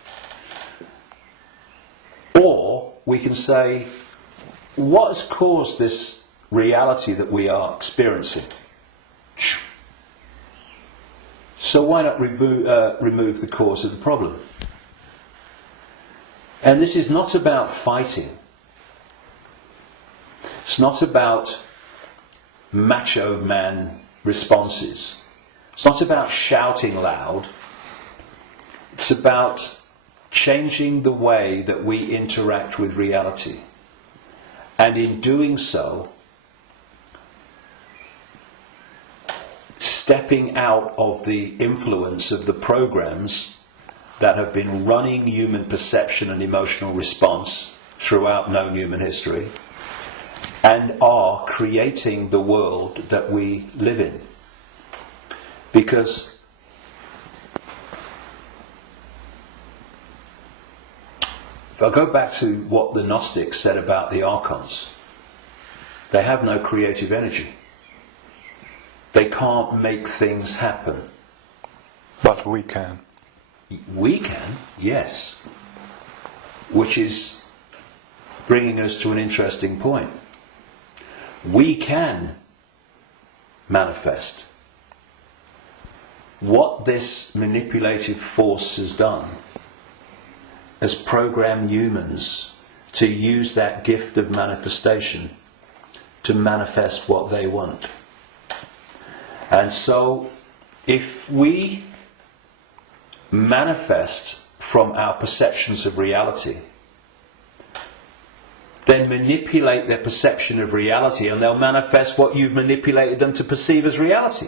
Or we can say, what has caused this reality that we are experiencing? So why not remove the cause of the problem? And this is not about fighting. It's not about macho man responses. It's not about shouting loud. It's about changing the way that we interact with reality. And in doing so, stepping out of the influence of the programs that have been running human perception and emotional response throughout known human history, and are creating the world that we live in. Because if I go back to what the Gnostics said about the archons, they have no creative energy. They can't make things happen. But we can. We can, yes. Which is bringing us to an interesting point. We can manifest. What this manipulative force has done has programmed humans to use that gift of manifestation to manifest what they want. And so, if we manifest from our perceptions of reality, then manipulate their perception of reality, and they'll manifest what you've manipulated them to perceive as reality.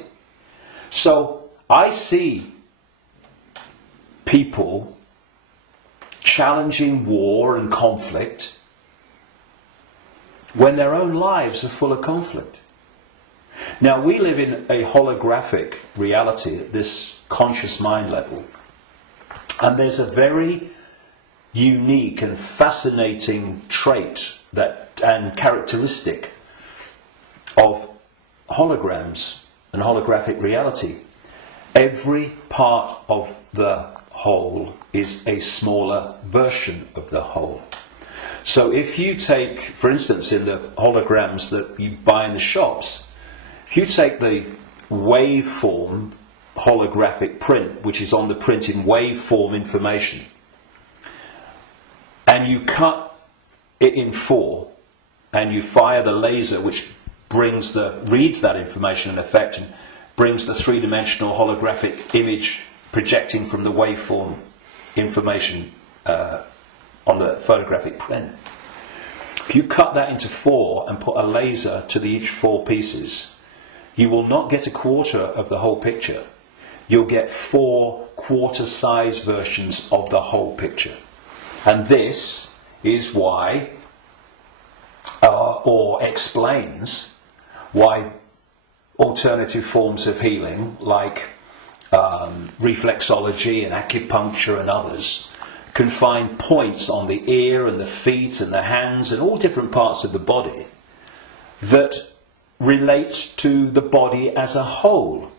So, I see people challenging war and conflict when their own lives are full of conflict. Now, we live in a holographic reality at this conscious mind level, and there's a very unique and fascinating trait and characteristic of holograms and holographic reality. Every part of the whole is a smaller version of the whole. So if you take, for instance, in the holograms that you buy in the shops, if you take the waveform holographic print, which is on the print in waveform information, and you cut it in 4, and you fire the laser, which reads that information in effect, and brings the 3-dimensional holographic image projecting from the waveform information on the photographic print. If you cut that into 4 and put a laser to each 4 pieces, you will not get a quarter of the whole picture. You'll get 4 quarter-size versions of the whole picture. And this is why, or explains why alternative forms of healing, like reflexology and acupuncture and others, can find points on the ear and the feet and the hands and all different parts of the body that relate to the body as a whole.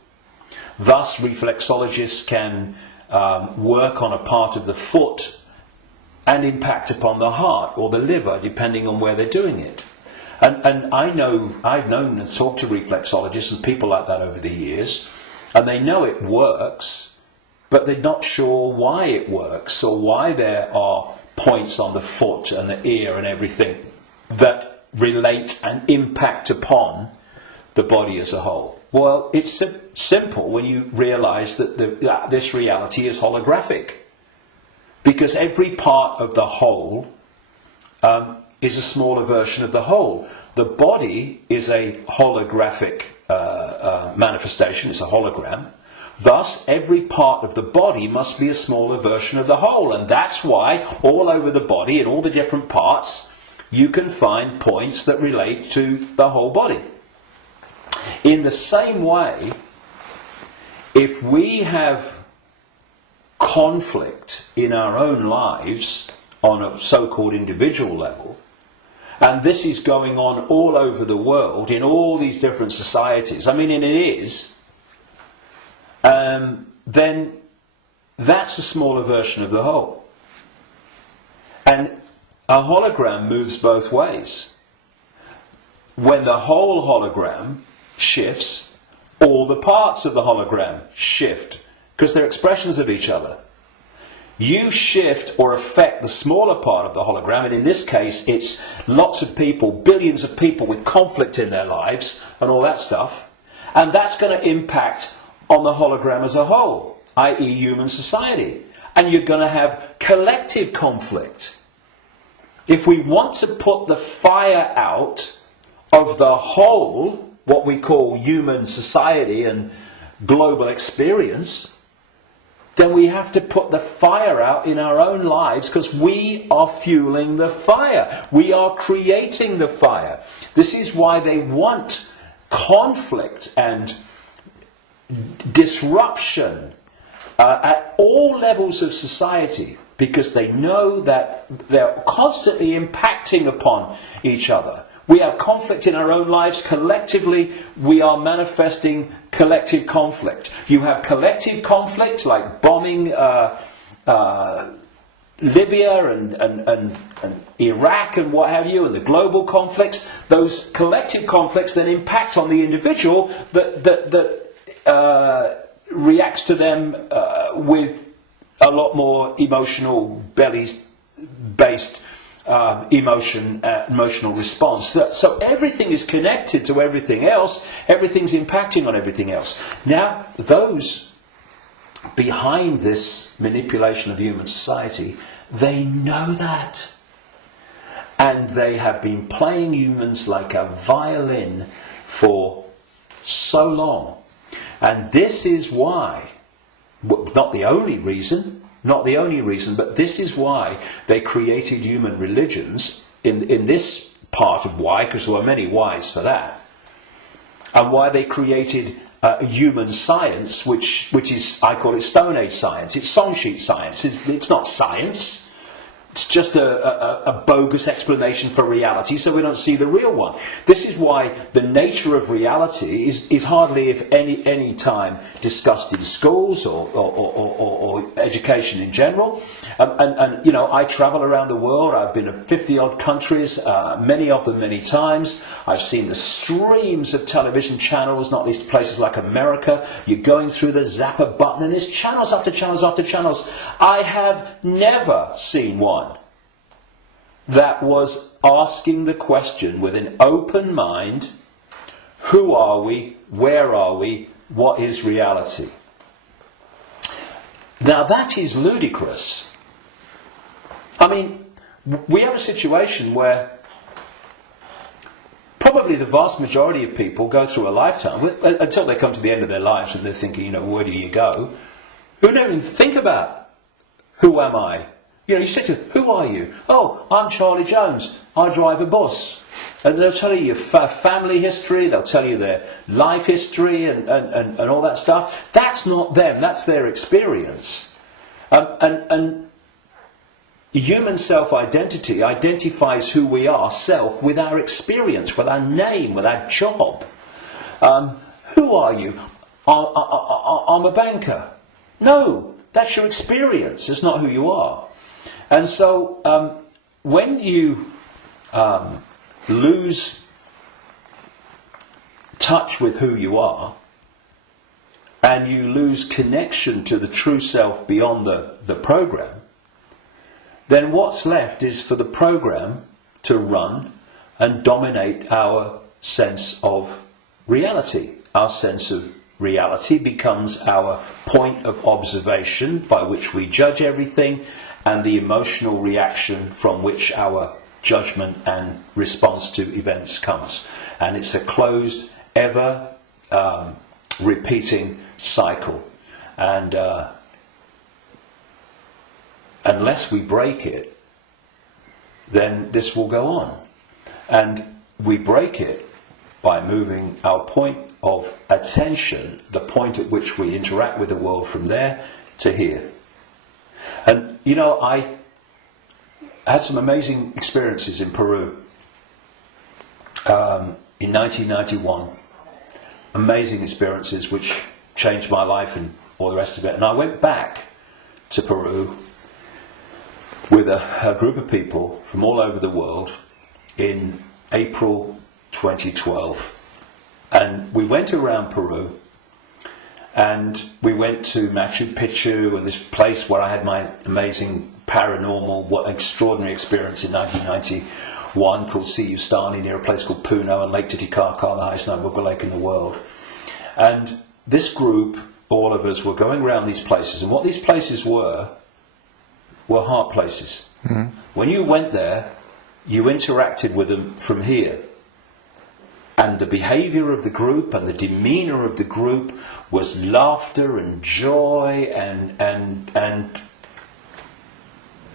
Thus, reflexologists can work on a part of the foot and impact upon the heart or the liver, depending on where they're doing it. And I've known and talked to reflexologists and people like that over the years, and they know it works, but they're not sure why it works or why there are points on the foot and the ear and everything that relate and impact upon the body as a whole. Well, it's simple when you realise that this reality is holographic, because every part of the whole is a smaller version of the whole. The body is a holographic manifestation, it's a hologram. Thus, every part of the body must be a smaller version of the whole, and that's why all over the body, in all the different parts, you can find points that relate to the whole body. In the same way, if we have conflict in our own lives on a so-called individual level, and this is going on all over the world in all these different societies, and it is, then that's a smaller version of the whole. And a hologram moves both ways. When the whole hologram shifts, all the parts of the hologram shift, because they're expressions of each other. You shift or affect the smaller part of the hologram, and in this case it's lots of people, billions of people with conflict in their lives and all that stuff, and that's going to impact on the hologram as a whole, i.e. human society. And you're going to have collective conflict. If we want to put the fire out of the whole, what we call human society and global experience, then we have to put the fire out in our own lives, because we are fueling the fire. We are creating the fire. This is why they want conflict and disruption at all levels of society, because they know that they're constantly impacting upon each other. We have conflict in our own lives. Collectively, we are manifesting collective conflict. You have collective conflict like bombing Libya and Iraq and what have you, and the global conflicts. Those collective conflicts then impact on the individual that reacts to them with a lot more emotional, based emotional response. So everything is connected to everything else. Everything's impacting on everything else. Now, those behind this manipulation of human society, they know that. And they have been playing humans like a violin for so long. And this is why, not the only reason, but this is why they created human religions in this part of why, because there were many whys for that, and why they created human science, which is, I call it Stone Age science. It's song sheet science. It's not science. It's just a bogus explanation for reality, so we don't see the real one. This is why the nature of reality is hardly, if any time, discussed in schools or education in general. And you know, I travel around the world. I've been to 50-odd countries, many of them many times. I've seen the streams of television channels, not least places like America. You're going through the zapper button, and there's channels after channels after channels. I have never seen one that was asking the question with an open mind: who are we? Where are we? What is reality? Now that is ludicrous. I mean, we have a situation where probably the vast majority of people go through a lifetime, until they come to the end of their lives and they're thinking, you know, where do you go? Who don't even think about, who am I? You know, you say to them, who are you? Oh, I'm Charlie Jones. I drive a bus. And they'll tell you your family history, they'll tell you their life history and all that stuff. That's not them, that's their experience. And human self-identity identifies who we are, self, with our experience, with our name, with our job. Who are you? I'm a banker. No, that's your experience, it's not who you are. And so when you lose touch with who you are, and you lose connection to the true self beyond the program, then what's left is for the program to run and dominate our sense of reality. Our sense of reality becomes our point of observation by which we judge everything, and the emotional reaction from which our judgment and response to events comes. And it's a closed, ever repeating cycle. And unless we break it, then this will go on. And we break it by moving our point of attention, the point at which we interact with the world, from there to here. And you know, I had some amazing experiences in Peru in 1991. Amazing experiences which changed my life and all the rest of it. And I went back to Peru with a group of people from all over the world in April 2012. And we went around Peru, and we went to Machu Picchu, and this place where I had my amazing paranormal, what extraordinary experience in 1991 called Siyustani, near a place called Puno, and Lake Titicaca, the highest notable lake in the world. And this group, all of us, were going around these places, and what these places were heart places. Mm-hmm. When you went there, you interacted with them from here. And the behaviour of the group and the demeanour of the group was laughter and joy and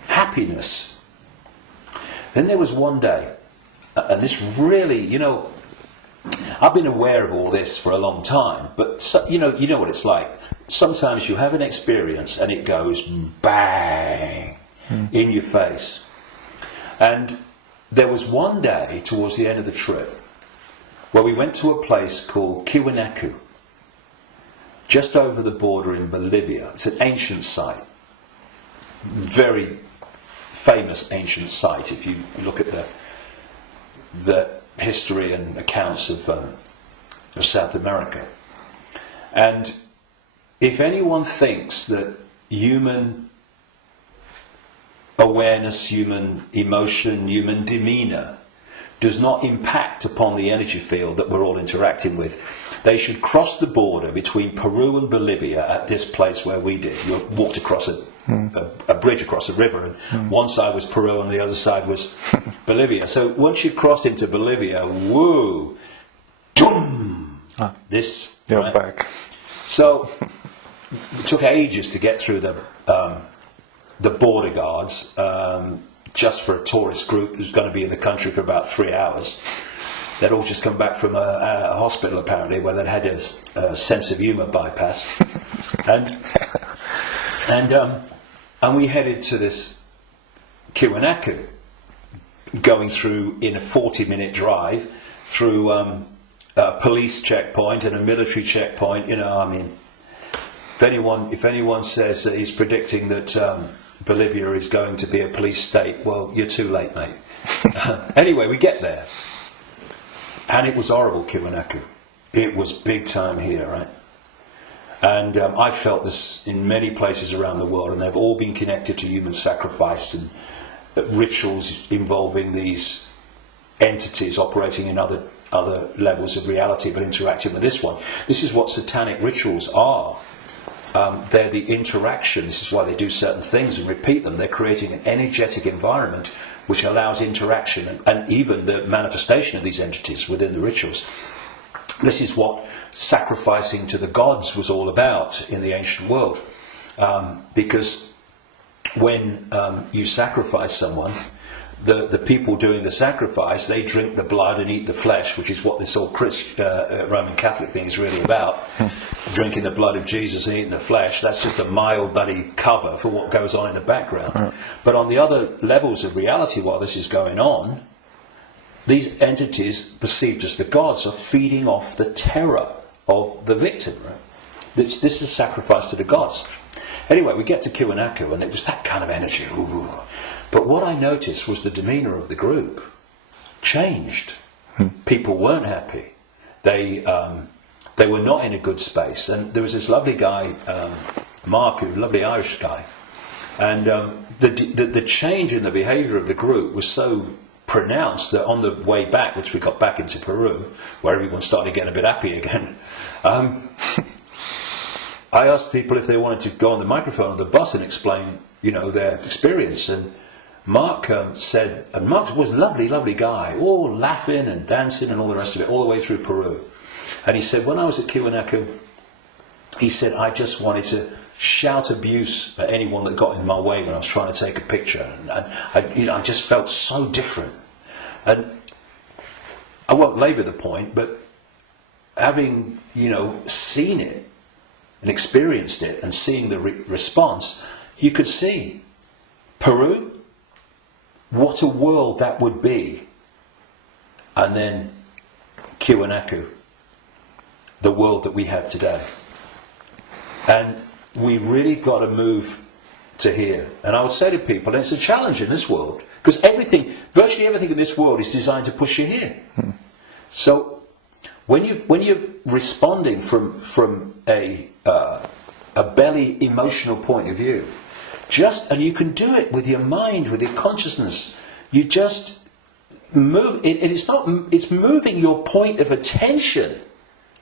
happiness. Then there was one day, and this really, you know, I've been aware of all this for a long time, but you know what it's like. Sometimes you have an experience and it goes bang in your face. And there was one day towards the end of the trip where we went to a place called Kiwanaku, just over the border in Bolivia. It's an ancient site, very famous ancient site if you look at the history and accounts of South America. And if anyone thinks that human awareness, human emotion, human demeanour does not impact upon the energy field that we're all interacting with, they should cross the border between Peru and Bolivia at this place where we did. You walked across a bridge across a river, and one side was Peru and the other side was Bolivia. So once you crossed into Bolivia, woo, boom, this, you're right? back. So it took ages to get through the border guards, just for a tourist group who's going to be in the country for about 3 hours. They'd all just come back from a hospital, apparently, where they'd had a sense of humour bypass. And we headed to this Kiwanaku, going through in a 40-minute drive through a police checkpoint and a military checkpoint. You know, I mean, if anyone says that he's predicting that Bolivia is going to be a police state, well, you're too late, mate. Anyway, we get there, and it was horrible, Kiwanaku. It was big time here, right? And I felt this in many places around the world, and they've all been connected to human sacrifice and rituals involving these entities operating in other levels of reality, but interacting with this one. This is what satanic rituals are. They're the interaction. This is why they do certain things and repeat them. They're creating an energetic environment which allows interaction and even the manifestation of these entities within the rituals. This is what sacrificing to the gods was all about in the ancient world. Because when you sacrifice someone, the people doing the sacrifice, they drink the blood and eat the flesh, which is what this whole Roman Catholic thing is really about. Drinking the blood of Jesus and eating the flesh, that's just a mild bloody cover for what goes on in the background. But on the other levels of reality, while this is going on, these entities, perceived as the gods, are feeding off the terror of the victim. Right? This is sacrifice to the gods. Anyway, we get to Kiwanaku, and it was that kind of energy. Ooh. But what I noticed was the demeanour of the group changed. People weren't happy. They were not in a good space. And there was this lovely guy, Mark, who's a lovely Irish guy. And the change in the behaviour of the group was so pronounced that on the way back, which we got back into Peru, where everyone started getting a bit happy again, I asked people if they wanted to go on the microphone on the bus and explain, their experience. And Mark said, and Mark was a lovely, lovely guy, all laughing and dancing and all the rest of it, all the way through Peru. And he said, when I was at Kiwanaku, he said, I just wanted to shout abuse at anyone that got in my way when I was trying to take a picture. And I just felt so different. And I won't labour the point, but having, seen it and experienced it and seeing the response, you could see Peru, what a world that would be. And then Kiwanaku, the world that we have today. And we really got to move to here. And I would say to people, it's a challenge in this world, because virtually everything in this world is designed to push you here. So when you're responding from a belly emotional point of view, and you can do it with your mind, with your consciousness, you just move. It's moving your point of attention.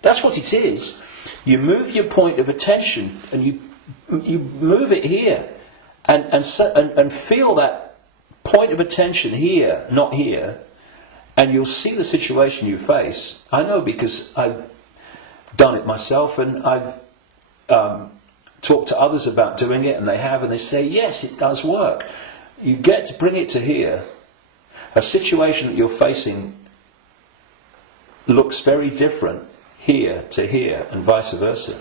That's what it is. You move your point of attention, and you move it here, and feel that point of attention here, not here, and you'll see the situation you face. I know, because I've done it myself, and I've talked to others about doing it, and they have, and they say, yes, it does work. You get to bring it to here. A situation that you're facing looks very different here to here, and vice versa.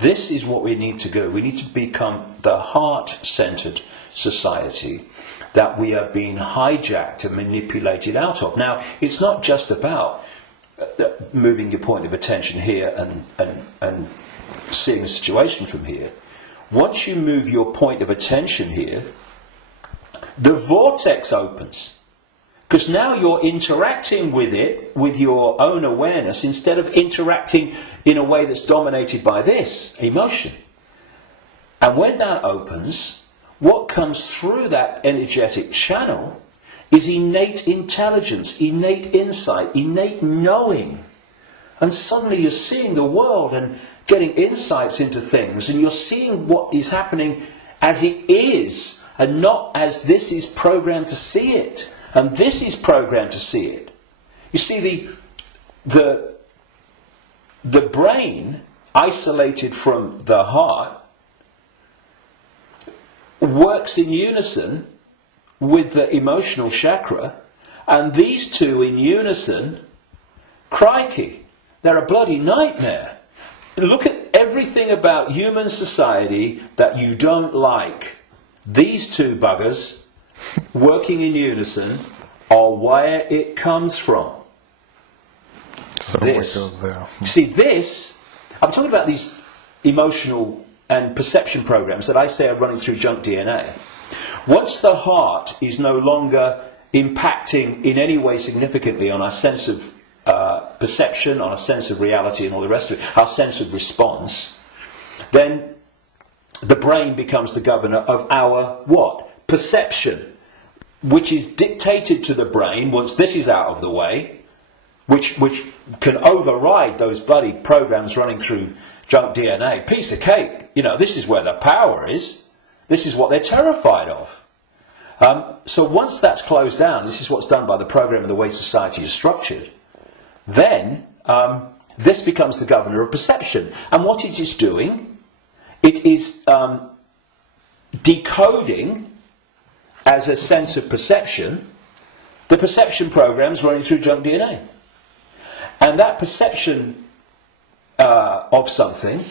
This is what we need to do. We need to become the heart-centered society that we are being hijacked and manipulated out of. Now, it's not just about moving your point of attention here and seeing the situation from here. Once you move your point of attention here, the vortex opens. Because now you're interacting with it with your own awareness, instead of interacting in a way that's dominated by this emotion. And when that opens, what comes through that energetic channel is innate intelligence, innate insight, innate knowing. And suddenly you're seeing the world and getting insights into things, and you're seeing what is happening as it is, and not as this is programmed to see it. And this is programmed to see it. You see, the brain, isolated from the heart, works in unison with the emotional chakra, and these two in unison, crikey, they're a bloody nightmare. Look at everything about human society that you don't like. These two buggers working in unison are where it comes from. So This. we go there. See, this, I'm talking about these emotional and perception programs that I say are running through junk DNA. Once the heart is no longer impacting in any way significantly on our sense of perception, on our sense of reality and all the rest of it, our sense of response, then the brain becomes the governor of our what? Perception, which is dictated to the brain once this is out of the way, which can override those bloody programs running through junk DNA. Piece of cake. You know, this is where the power is. This is what they're terrified of. So once that's closed down, this is what's done by the program and the way society is structured, then this becomes the governor of perception. And what it is doing, it is decoding as a sense of perception the perception programs running through junk DNA. And that perception of something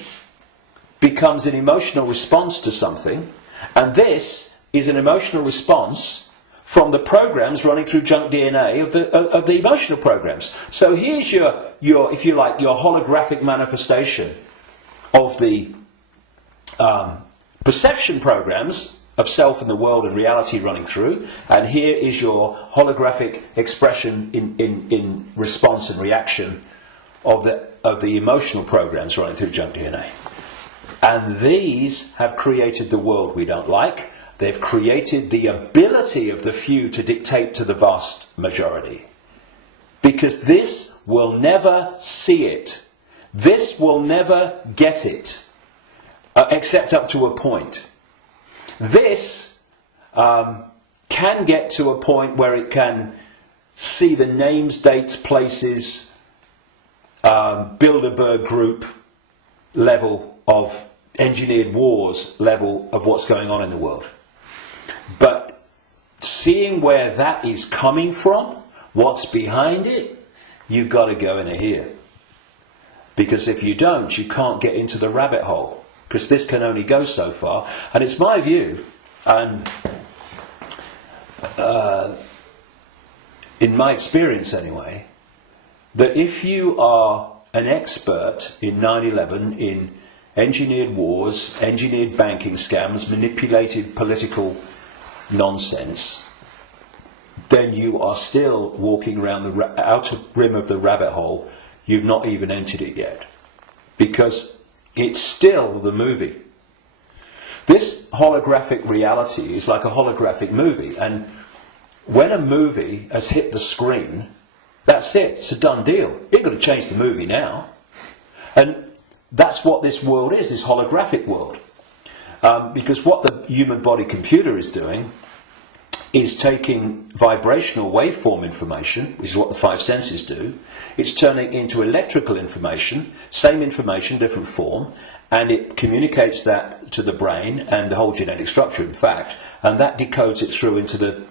becomes an emotional response to something, and this is an emotional response from the programs running through junk DNA of the emotional programs. So here's your if you like, your holographic manifestation of the perception programs of self and the world and reality running through, and here is your holographic expression in response and reaction of the emotional programs running through junk DNA. And these have created the world we don't like. They've created the ability of the few to dictate to the vast majority. Because this will never see it. This will never get it. Except up to a point. This can get to a point where it can see the names, dates, places, Bilderberg group level of engineered wars level of what's going on in the world. But seeing where that is coming from, what's behind it, you've got to go in here. Because if you don't, you can't get into the rabbit hole. Because this can only go so far. And it's my view, and in my experience anyway, that if you are an expert in 9/11, in engineered wars, engineered banking scams, manipulated political nonsense, then you are still walking around the outer rim of the rabbit hole. You've not even entered it yet. Because it's still the movie. This holographic reality is like a holographic movie. And when a movie has hit the screen, that's it. It's a done deal. You've got to change the movie now. And that's what this world is, this holographic world. Because what the human body computer is doing is taking vibrational waveform information, which is what the five senses do. It's turning it into electrical information, same information, different form, and it communicates that to the brain and the whole genetic structure, in fact, and that decodes it through into the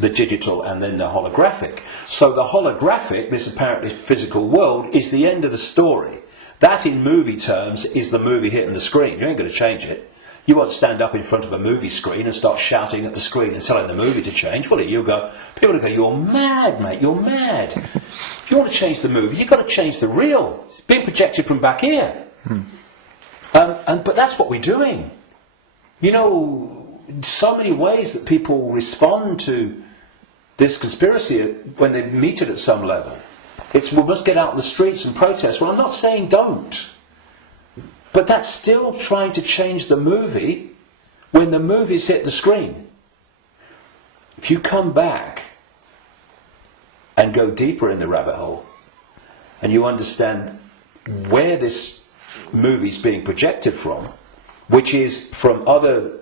digital and then the holographic. So the holographic, this apparently physical world, is the end of the story. That, in movie terms, is the movie hitting the screen. You ain't going to change it. You won't stand up in front of a movie screen and start shouting at the screen and telling the movie to change, will it? People will go, you're mad, mate, you're mad. If you want to change the movie, you've got to change the reel. It's being projected from back here. But that's what we're doing. You know, so many ways that people respond to this conspiracy when they meet it at some level. It's, we must get out in the streets and protest. Well, I'm not saying don't. But that's still trying to change the movie when the movie's hit the screen. If you come back and go deeper in the rabbit hole, and you understand where this movie's being projected from, which is from other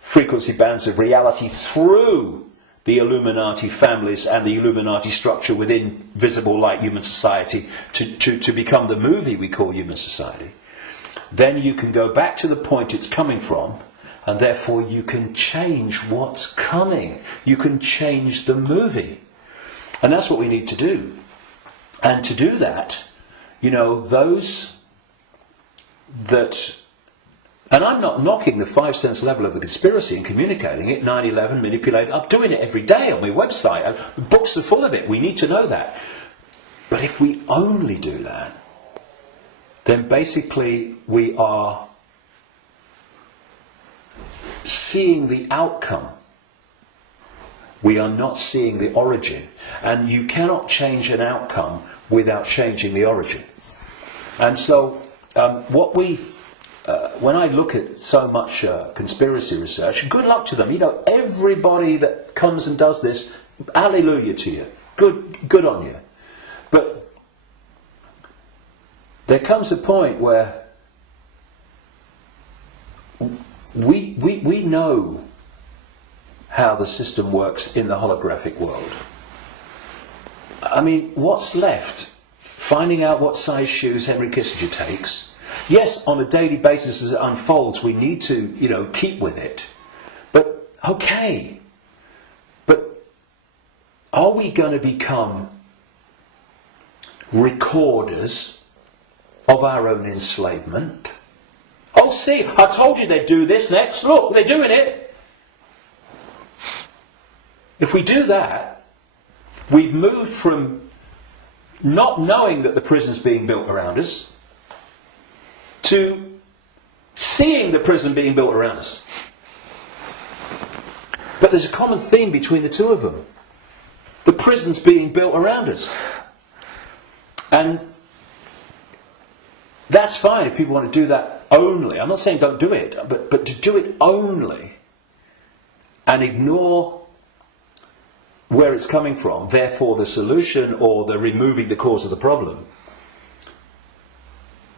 frequency bands of reality through the Illuminati families and the Illuminati structure within visible light human society to become the movie we call human society, then you can go back to the point it's coming from, and therefore you can change what's coming. You can change the movie. And that's what we need to do. And to do that, you know, those that And I'm not knocking the 5 sense level of the conspiracy and communicating it, 9/11, manipulating. I'm doing it every day on my website. Books are full of it. We need to know that. But if we only do that, then basically we are seeing the outcome. We are not seeing the origin. And you cannot change an outcome without changing the origin. And so when I look at so much conspiracy research, good luck to them. You know, everybody that comes and does this, hallelujah to you. Good on you. But there comes a point where we know how the system works in the holographic world. I mean, what's left? Finding out what size shoes Henry Kissinger takes. Yes, on a daily basis as it unfolds, we need to, keep with it. But, okay. But are we going to become recorders of our own enslavement? Oh, see, I told you they'd do this next. Look, they're doing it. If we do that, we've moved from not knowing that the prison's being built around us to seeing the prison being built around us. But there's a common theme between the two of them. The prison's being built around us. And that's fine if people want to do that only. I'm not saying don't do it, but to do it only and ignore where it's coming from, therefore the solution or the removing the cause of the problem.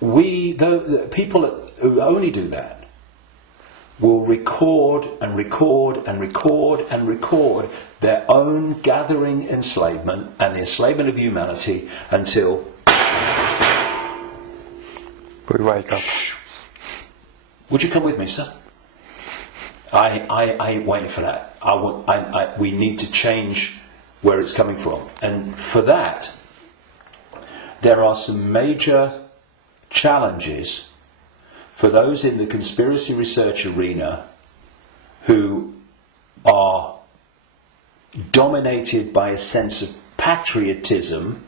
The people who only do that will record and record and record and record their own gathering enslavement and the enslavement of humanity until we wake up. Would you come with me, sir? I ain't waiting for that. We need to change where it's coming from. And for that, there are some major challenges for those in the conspiracy research arena who are dominated by a sense of patriotism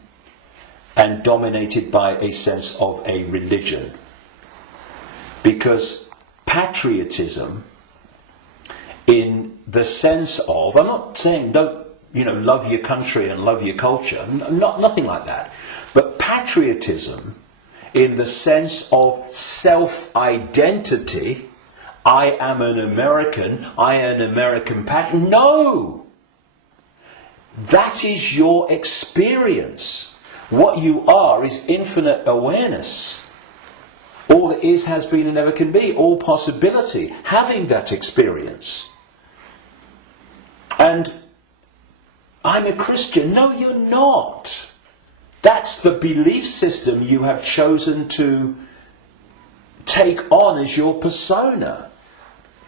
and dominated by a sense of a religion. Because patriotism, in the sense of, I'm not saying don't, love your country and love your culture, nothing like that. But patriotism, in the sense of self-identity, I am an American, I am an American patriot. No! That is your experience. What you are is infinite awareness. All that is, has been, and never can be. All possibility. Having that experience. And I'm a Christian. No, you're not. That's the belief system you have chosen to take on as your persona.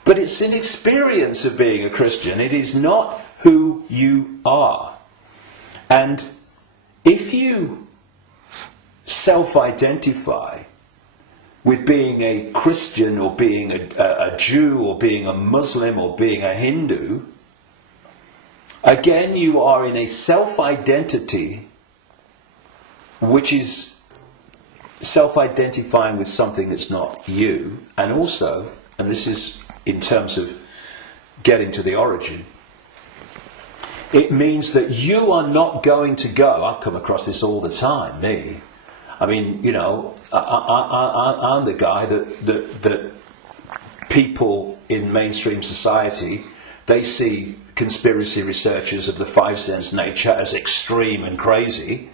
But it's an experience of being a Christian. It is not who you are. And if you self-identify with being a Christian or being a Jew or being a Muslim or being a Hindu, again you are in a self-identity which is self-identifying with something that's not you. And also, and this is in terms of getting to the origin, it means that you are not going to go, I've come across this all the time, me. I mean, I'm the guy that people in mainstream society, they see conspiracy researchers of the 5 sense nature as extreme and crazy.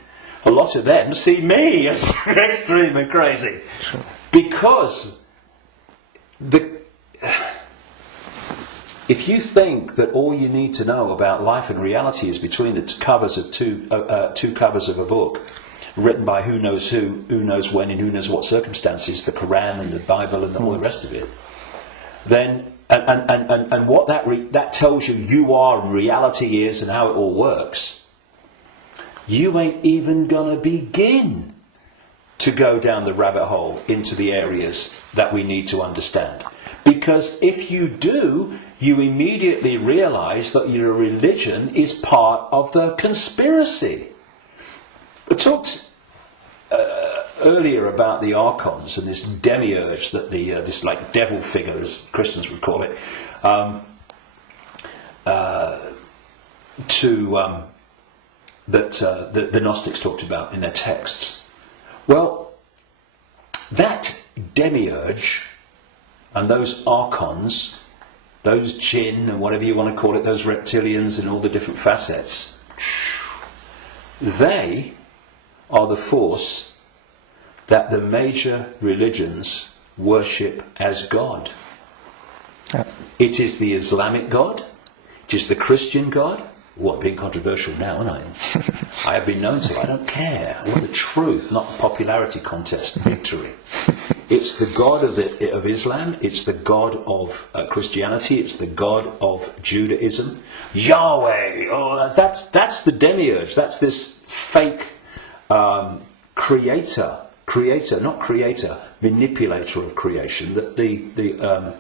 A lot of them see me as extreme and crazy. Because if you think that all you need to know about life and reality is between the covers of two covers of a book, written by who knows when, in who knows what circumstances, the Quran and the Bible and all the rest of it, then and what that tells you are and reality is and how it all works, you ain't even gonna begin to go down the rabbit hole into the areas that we need to understand. Because if you do, you immediately realize that your religion is part of the conspiracy. We talked earlier about the archons and this demiurge, that this like devil figure, as Christians would call it, that the Gnostics talked about in their texts. Well, that demiurge and those archons, those jinn and whatever you want to call it, those reptilians and all the different facets, they are the force that the major religions worship as God. Yeah. It is the Islamic God, it is the Christian God. What, being controversial now, aren't I? I have been known to. I don't care. I want the truth, not the popularity contest victory. It's the God of Islam. It's the God of Christianity. It's the God of Judaism. Yahweh. Oh, that's the demiurge. That's this fake creator, manipulator of creation that the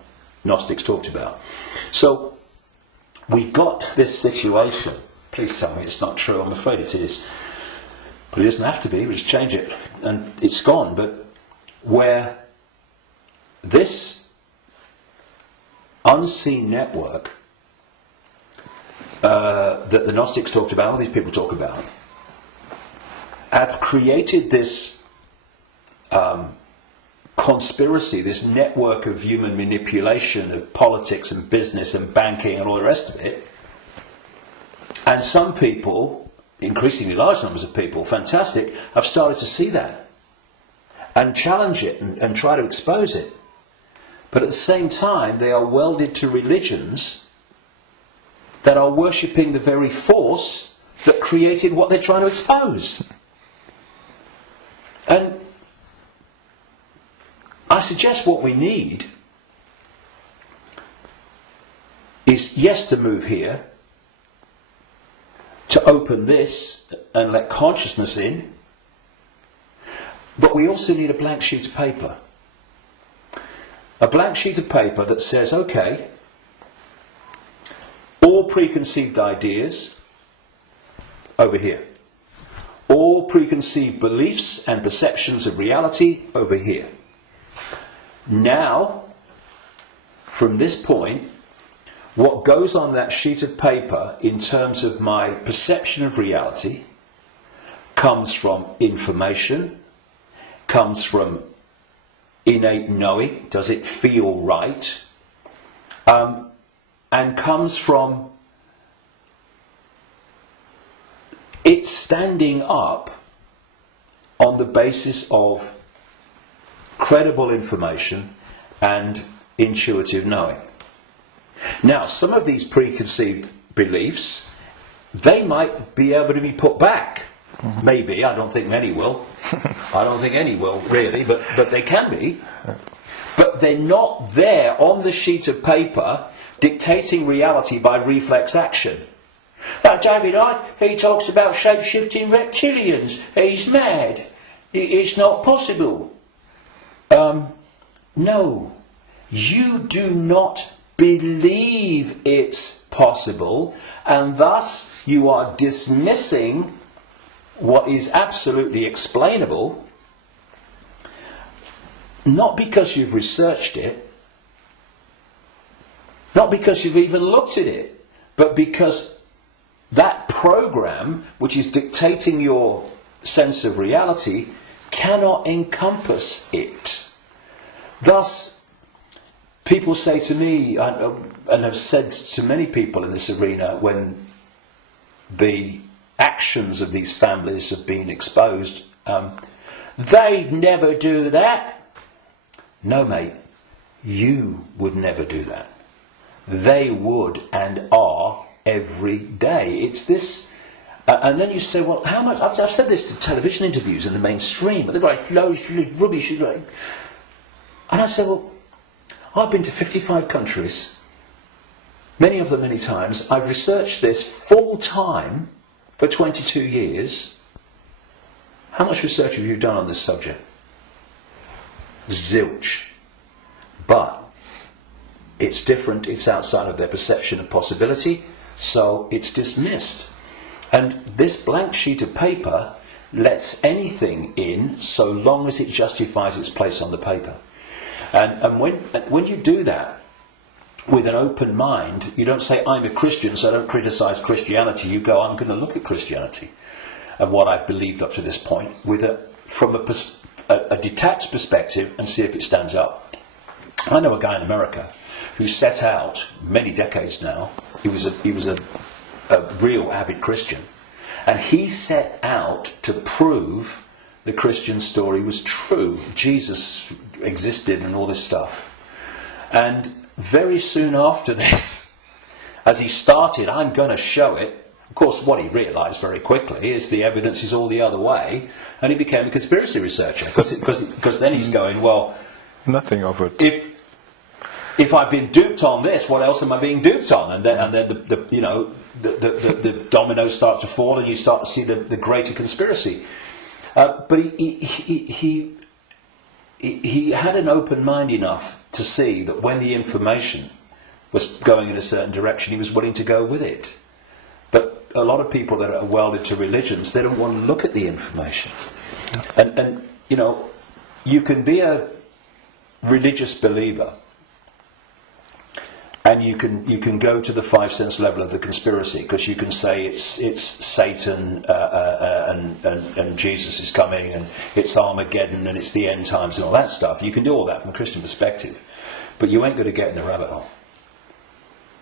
Gnostics talked about. So we got this situation. Please tell me it's not true. I'm afraid it is. But it doesn't have to be. We just change it. And it's gone. But where this unseen network that the Gnostics talked about, all these people talk about, have created this conspiracy, this network of human manipulation of politics and business and banking and all the rest of it. And some people, increasingly large numbers of people, fantastic, have started to see that and challenge it and try to expose it. But at the same time, they are welded to religions that are worshipping the very force that created what they're trying to expose. And I suggest what we need is, yes, to move here, to open this and let consciousness in, but we also need a blank sheet of paper. A blank sheet of paper that says, okay, all preconceived ideas over here. All preconceived beliefs and perceptions of reality over here. Now, from this point, what goes on that sheet of paper in terms of my perception of reality comes from information, comes from innate knowing, does it feel right, and comes from it standing up on the basis of credible information and intuitive knowing. Now, some of these preconceived beliefs, they might be able to be put back. Mm-hmm. Maybe. I don't think many will. I don't think any will, really, but they can be. But they're not there on the sheet of paper dictating reality by reflex action. Now, David Icke, he talks about shape-shifting reptilians. He's mad. It's not possible. No, you do not believe it's possible, and thus you are dismissing what is absolutely explainable, not because you've researched it, not because you've even looked at it, but because that program, which is dictating your sense of reality, cannot encompass it. Thus, people say to me, and have said to many people in this arena, when the actions of these families have been exposed, they'd never do that. No, mate, you would never do that. They would and are every day. It's this, and then you say, well, how much? I've said this to television interviews in the mainstream, but they're like, loads of rubbish. And I say, well, I've been to 55 countries, many of them many times. I've researched this full time for 22 years. How much research have you done on this subject? Zilch. But it's different, it's outside of their perception of possibility, so it's dismissed. And this blank sheet of paper lets anything in so long as it justifies its place on the paper. And when you do that with an open mind, you don't say, I'm a Christian, so I don't criticize Christianity. You go, I'm going to look at Christianity and what I've believed up to this point from a detached perspective and see if it stands up. I know a guy in America who set out many decades now. He was a real avid Christian, and he set out to prove the Christian story was true. Jesus existed and all this stuff. And very soon after this, as he started, I'm going to show it. Of course, what he realised very quickly is the evidence is all the other way, and he became a conspiracy researcher because then he's going, well, nothing of it. If I've been duped on this, what else am I being duped on? And then the dominoes start to fall, and you start to see the greater conspiracy. But he had an open mind enough to see that when the information was going in a certain direction, he was willing to go with it. But a lot of people that are welded to religions, they don't want to look at the information. And you can be a religious believer, and you can go to the 5 sense level of the conspiracy, because you can say it's Satan and Jesus is coming, and it's Armageddon, and it's the end times and all that stuff. You can do all that from a Christian perspective, but you ain't going to get in the rabbit hole.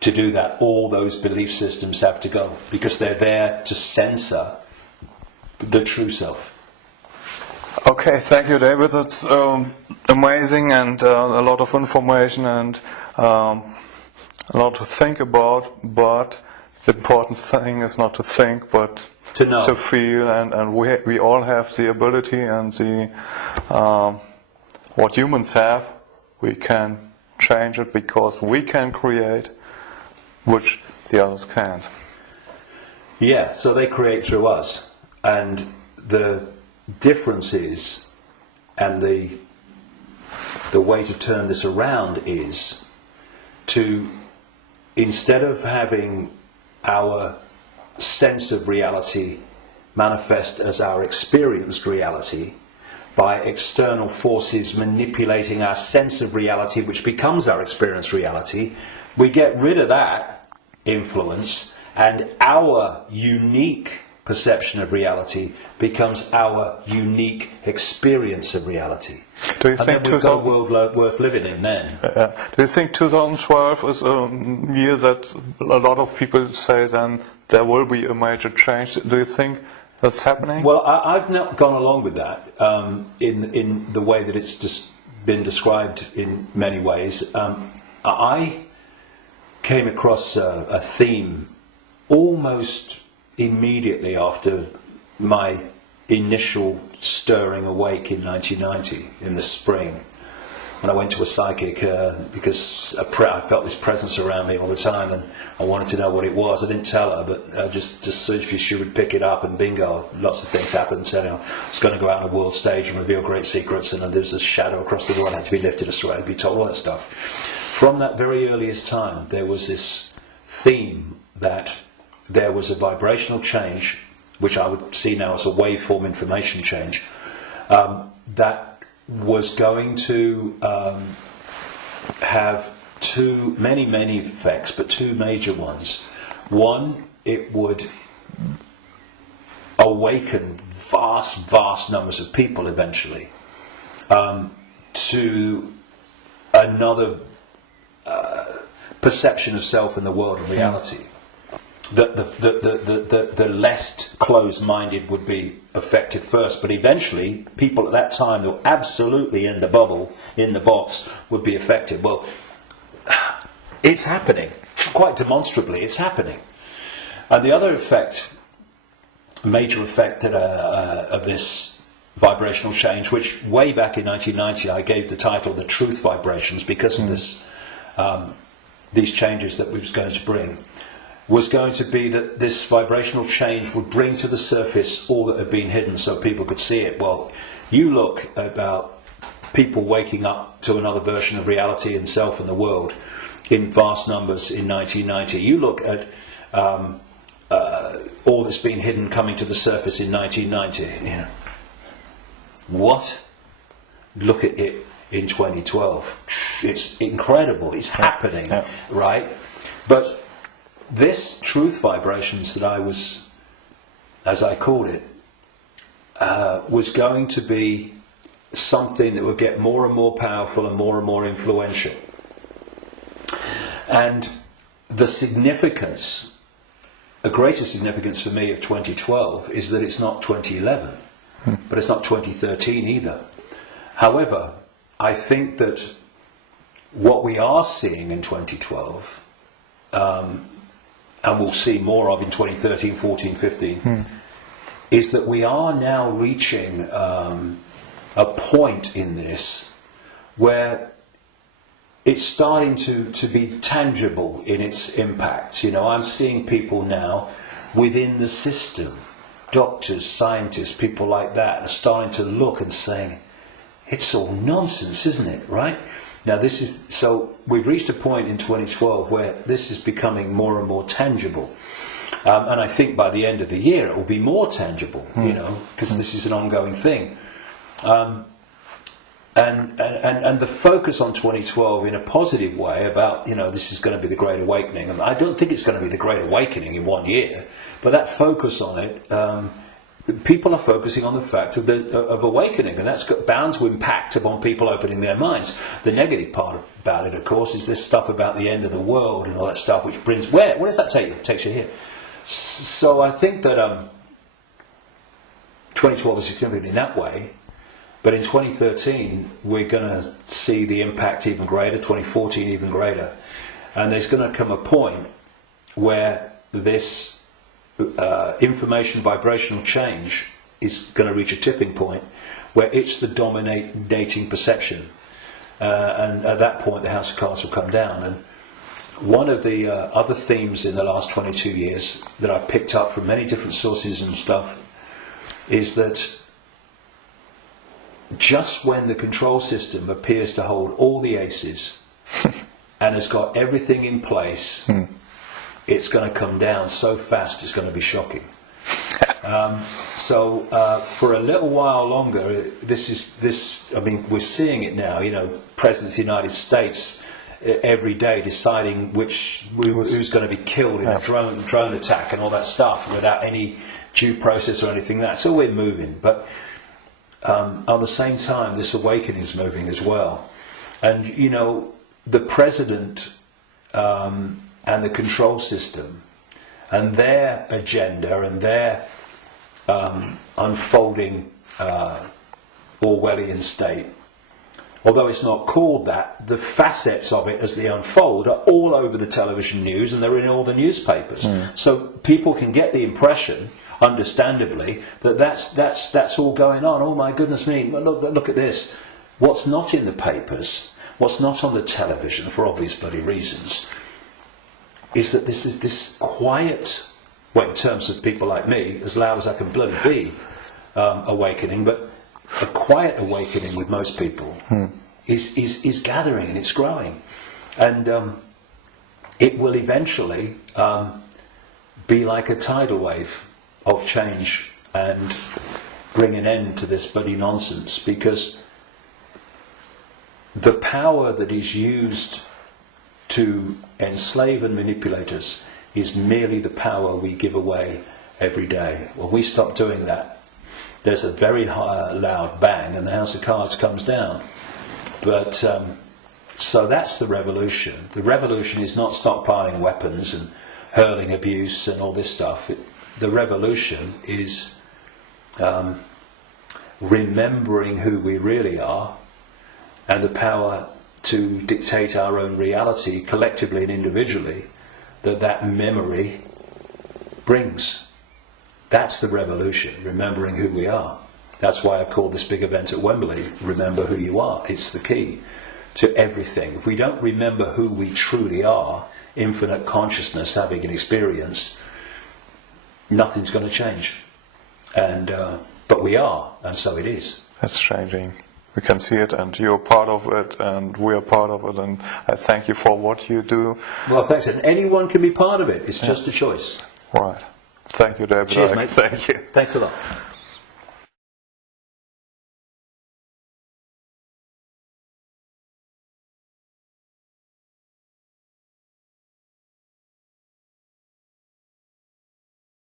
To do that, all those belief systems have to go, because they're there to censor the true self. Okay, thank you, David. That's amazing, and a lot of information, and a lot to think about. But the important thing is not to think, but to know, to feel, and we all have the ability and the what humans have. We can change it because we can create, which the others can't. Yeah, so they create through us, and the difference is, and the way to turn this around is to, instead of having our sense of reality manifest as our experienced reality by external forces manipulating our sense of reality, which becomes our experienced reality, we get rid of that influence, and our unique perception of reality becomes our unique experience of reality. Do you think we've got a world worth living in then? Do you think 2012 is a year that a lot of people say then there will be a major change? Do you think that's happening? Well, I've not gone along with that in the way that it's just been described in many ways. I came across a theme almost immediately after my initial stirring awake in 1990 in the spring, when I went to a psychic because I felt this presence around me all the time, and I wanted to know what it was. I didn't tell her, but just she would pick it up, and bingo, lots of things happened. So, I was going to go out on a world stage and reveal great secrets, and there was a shadow across the world, had to be lifted aside, to be told all that stuff. From that very earliest time, there was this theme that there was a vibrational change, which I would see now as a waveform information change, that was going to have many effects, but two major ones. One, it would awaken vast numbers of people eventually to another perception of self in the world and reality. The less closed-minded would be affected first, but eventually people at that time who were absolutely in the bubble, in the box, would be affected. Well, it's happening. Quite demonstrably, it's happening. And the other effect, major effect of this vibrational change, which way back in 1990 I gave the title The Truth Vibrations because of this, these changes that we was going to bring, was going to be that this vibrational change would bring to the surface all that had been hidden so people could see it. Well, you look about people waking up to another version of reality and self and the world, in vast numbers in 1990. You look at all that's been hidden coming to the surface in 1990. You know, what? Look at it in 2012. It's incredible. It's happening, right? But this truth vibrations that I was, as I called it, was going to be something that would get more and more powerful and more influential. And the significance, a greater significance for me of 2012 is that it's not 2011, but it's not 2013 either. However, I think that what we are seeing in 2012, and we'll see more of in 2013, 14, 15, is that we are now reaching a point in this where it's starting to be tangible in its impact. You know, I'm seeing people now within the system, doctors, scientists, people like that, are starting to look and saying, it's all nonsense, isn't it, right? Now so we've reached a point in 2012 where this is becoming more and more tangible. And I think by the end of the year it will be more tangible, you know, because this is an ongoing thing. And the focus on 2012 in a positive way about, you know, this is going to be the Great Awakening. And I don't think it's going to be the Great Awakening in 1 year, but that focus on it, people are focusing on the fact of awakening, and that's bound to impact upon people opening their minds. The negative part about it, of course, is this stuff about the end of the world and all that stuff, which brings, where does that take you? It takes you here. So I think that 2012 is significant in that way. But in 2013, we're going to see the impact even greater, 2014 even greater. And there's going to come a point where this information vibrational change is going to reach a tipping point where it's the dominating perception. And at that point, the House of Cards will come down. And one of the other themes in the last 22 years that I've picked up from many different sources and stuff is that just when the control system appears to hold all the aces and has got everything in place, it's going to come down so fast it's going to be shocking. So for a little while longer, I mean, we're seeing it now, you know, President of the United States every day deciding who's going to be killed in a drone attack and all that stuff without any due process or anything like that. So we're moving, but at the same time, this awakening is moving as well. And, you know, the president and the control system and their agenda and their unfolding Orwellian state, although it's not called that, the facets of it as they unfold are all over the television news and they're in all the newspapers. So people can get the impression, understandably, that's all going on. Oh my goodness me, look at this. What's not in the papers, what's not on the television, for obvious bloody reasons, is that this is this quiet, well, in terms of people like me, as loud as I can bloody be, awakening, but a quiet awakening with most people is gathering and it's growing. And it will eventually be like a tidal wave of change and bring an end to this bloody nonsense, because the power that is used to enslave and manipulate us is merely the power we give away every day. When we stop doing that, there's a very loud bang and the House of Cards comes down. But so that's the revolution. The revolution is not stockpiling weapons and hurling abuse and all this stuff. The revolution is remembering who we really are and the power to dictate our own reality collectively and individually that memory brings. That's the revolution, remembering who we are. That's why I've called this big event at Wembley, Remember Who You Are. It's the key to everything. If we don't remember who we truly are, infinite consciousness having an experience, nothing's going to change. And but we are, and so it is. That's changing. we can see it, and you're part of it, and we are part of it, and I thank you for what you do. Well, thanks. And anyone can be part of it. It's just a choice. Right. Thank you, David. Cheers, mate. Thank you. Thanks a lot.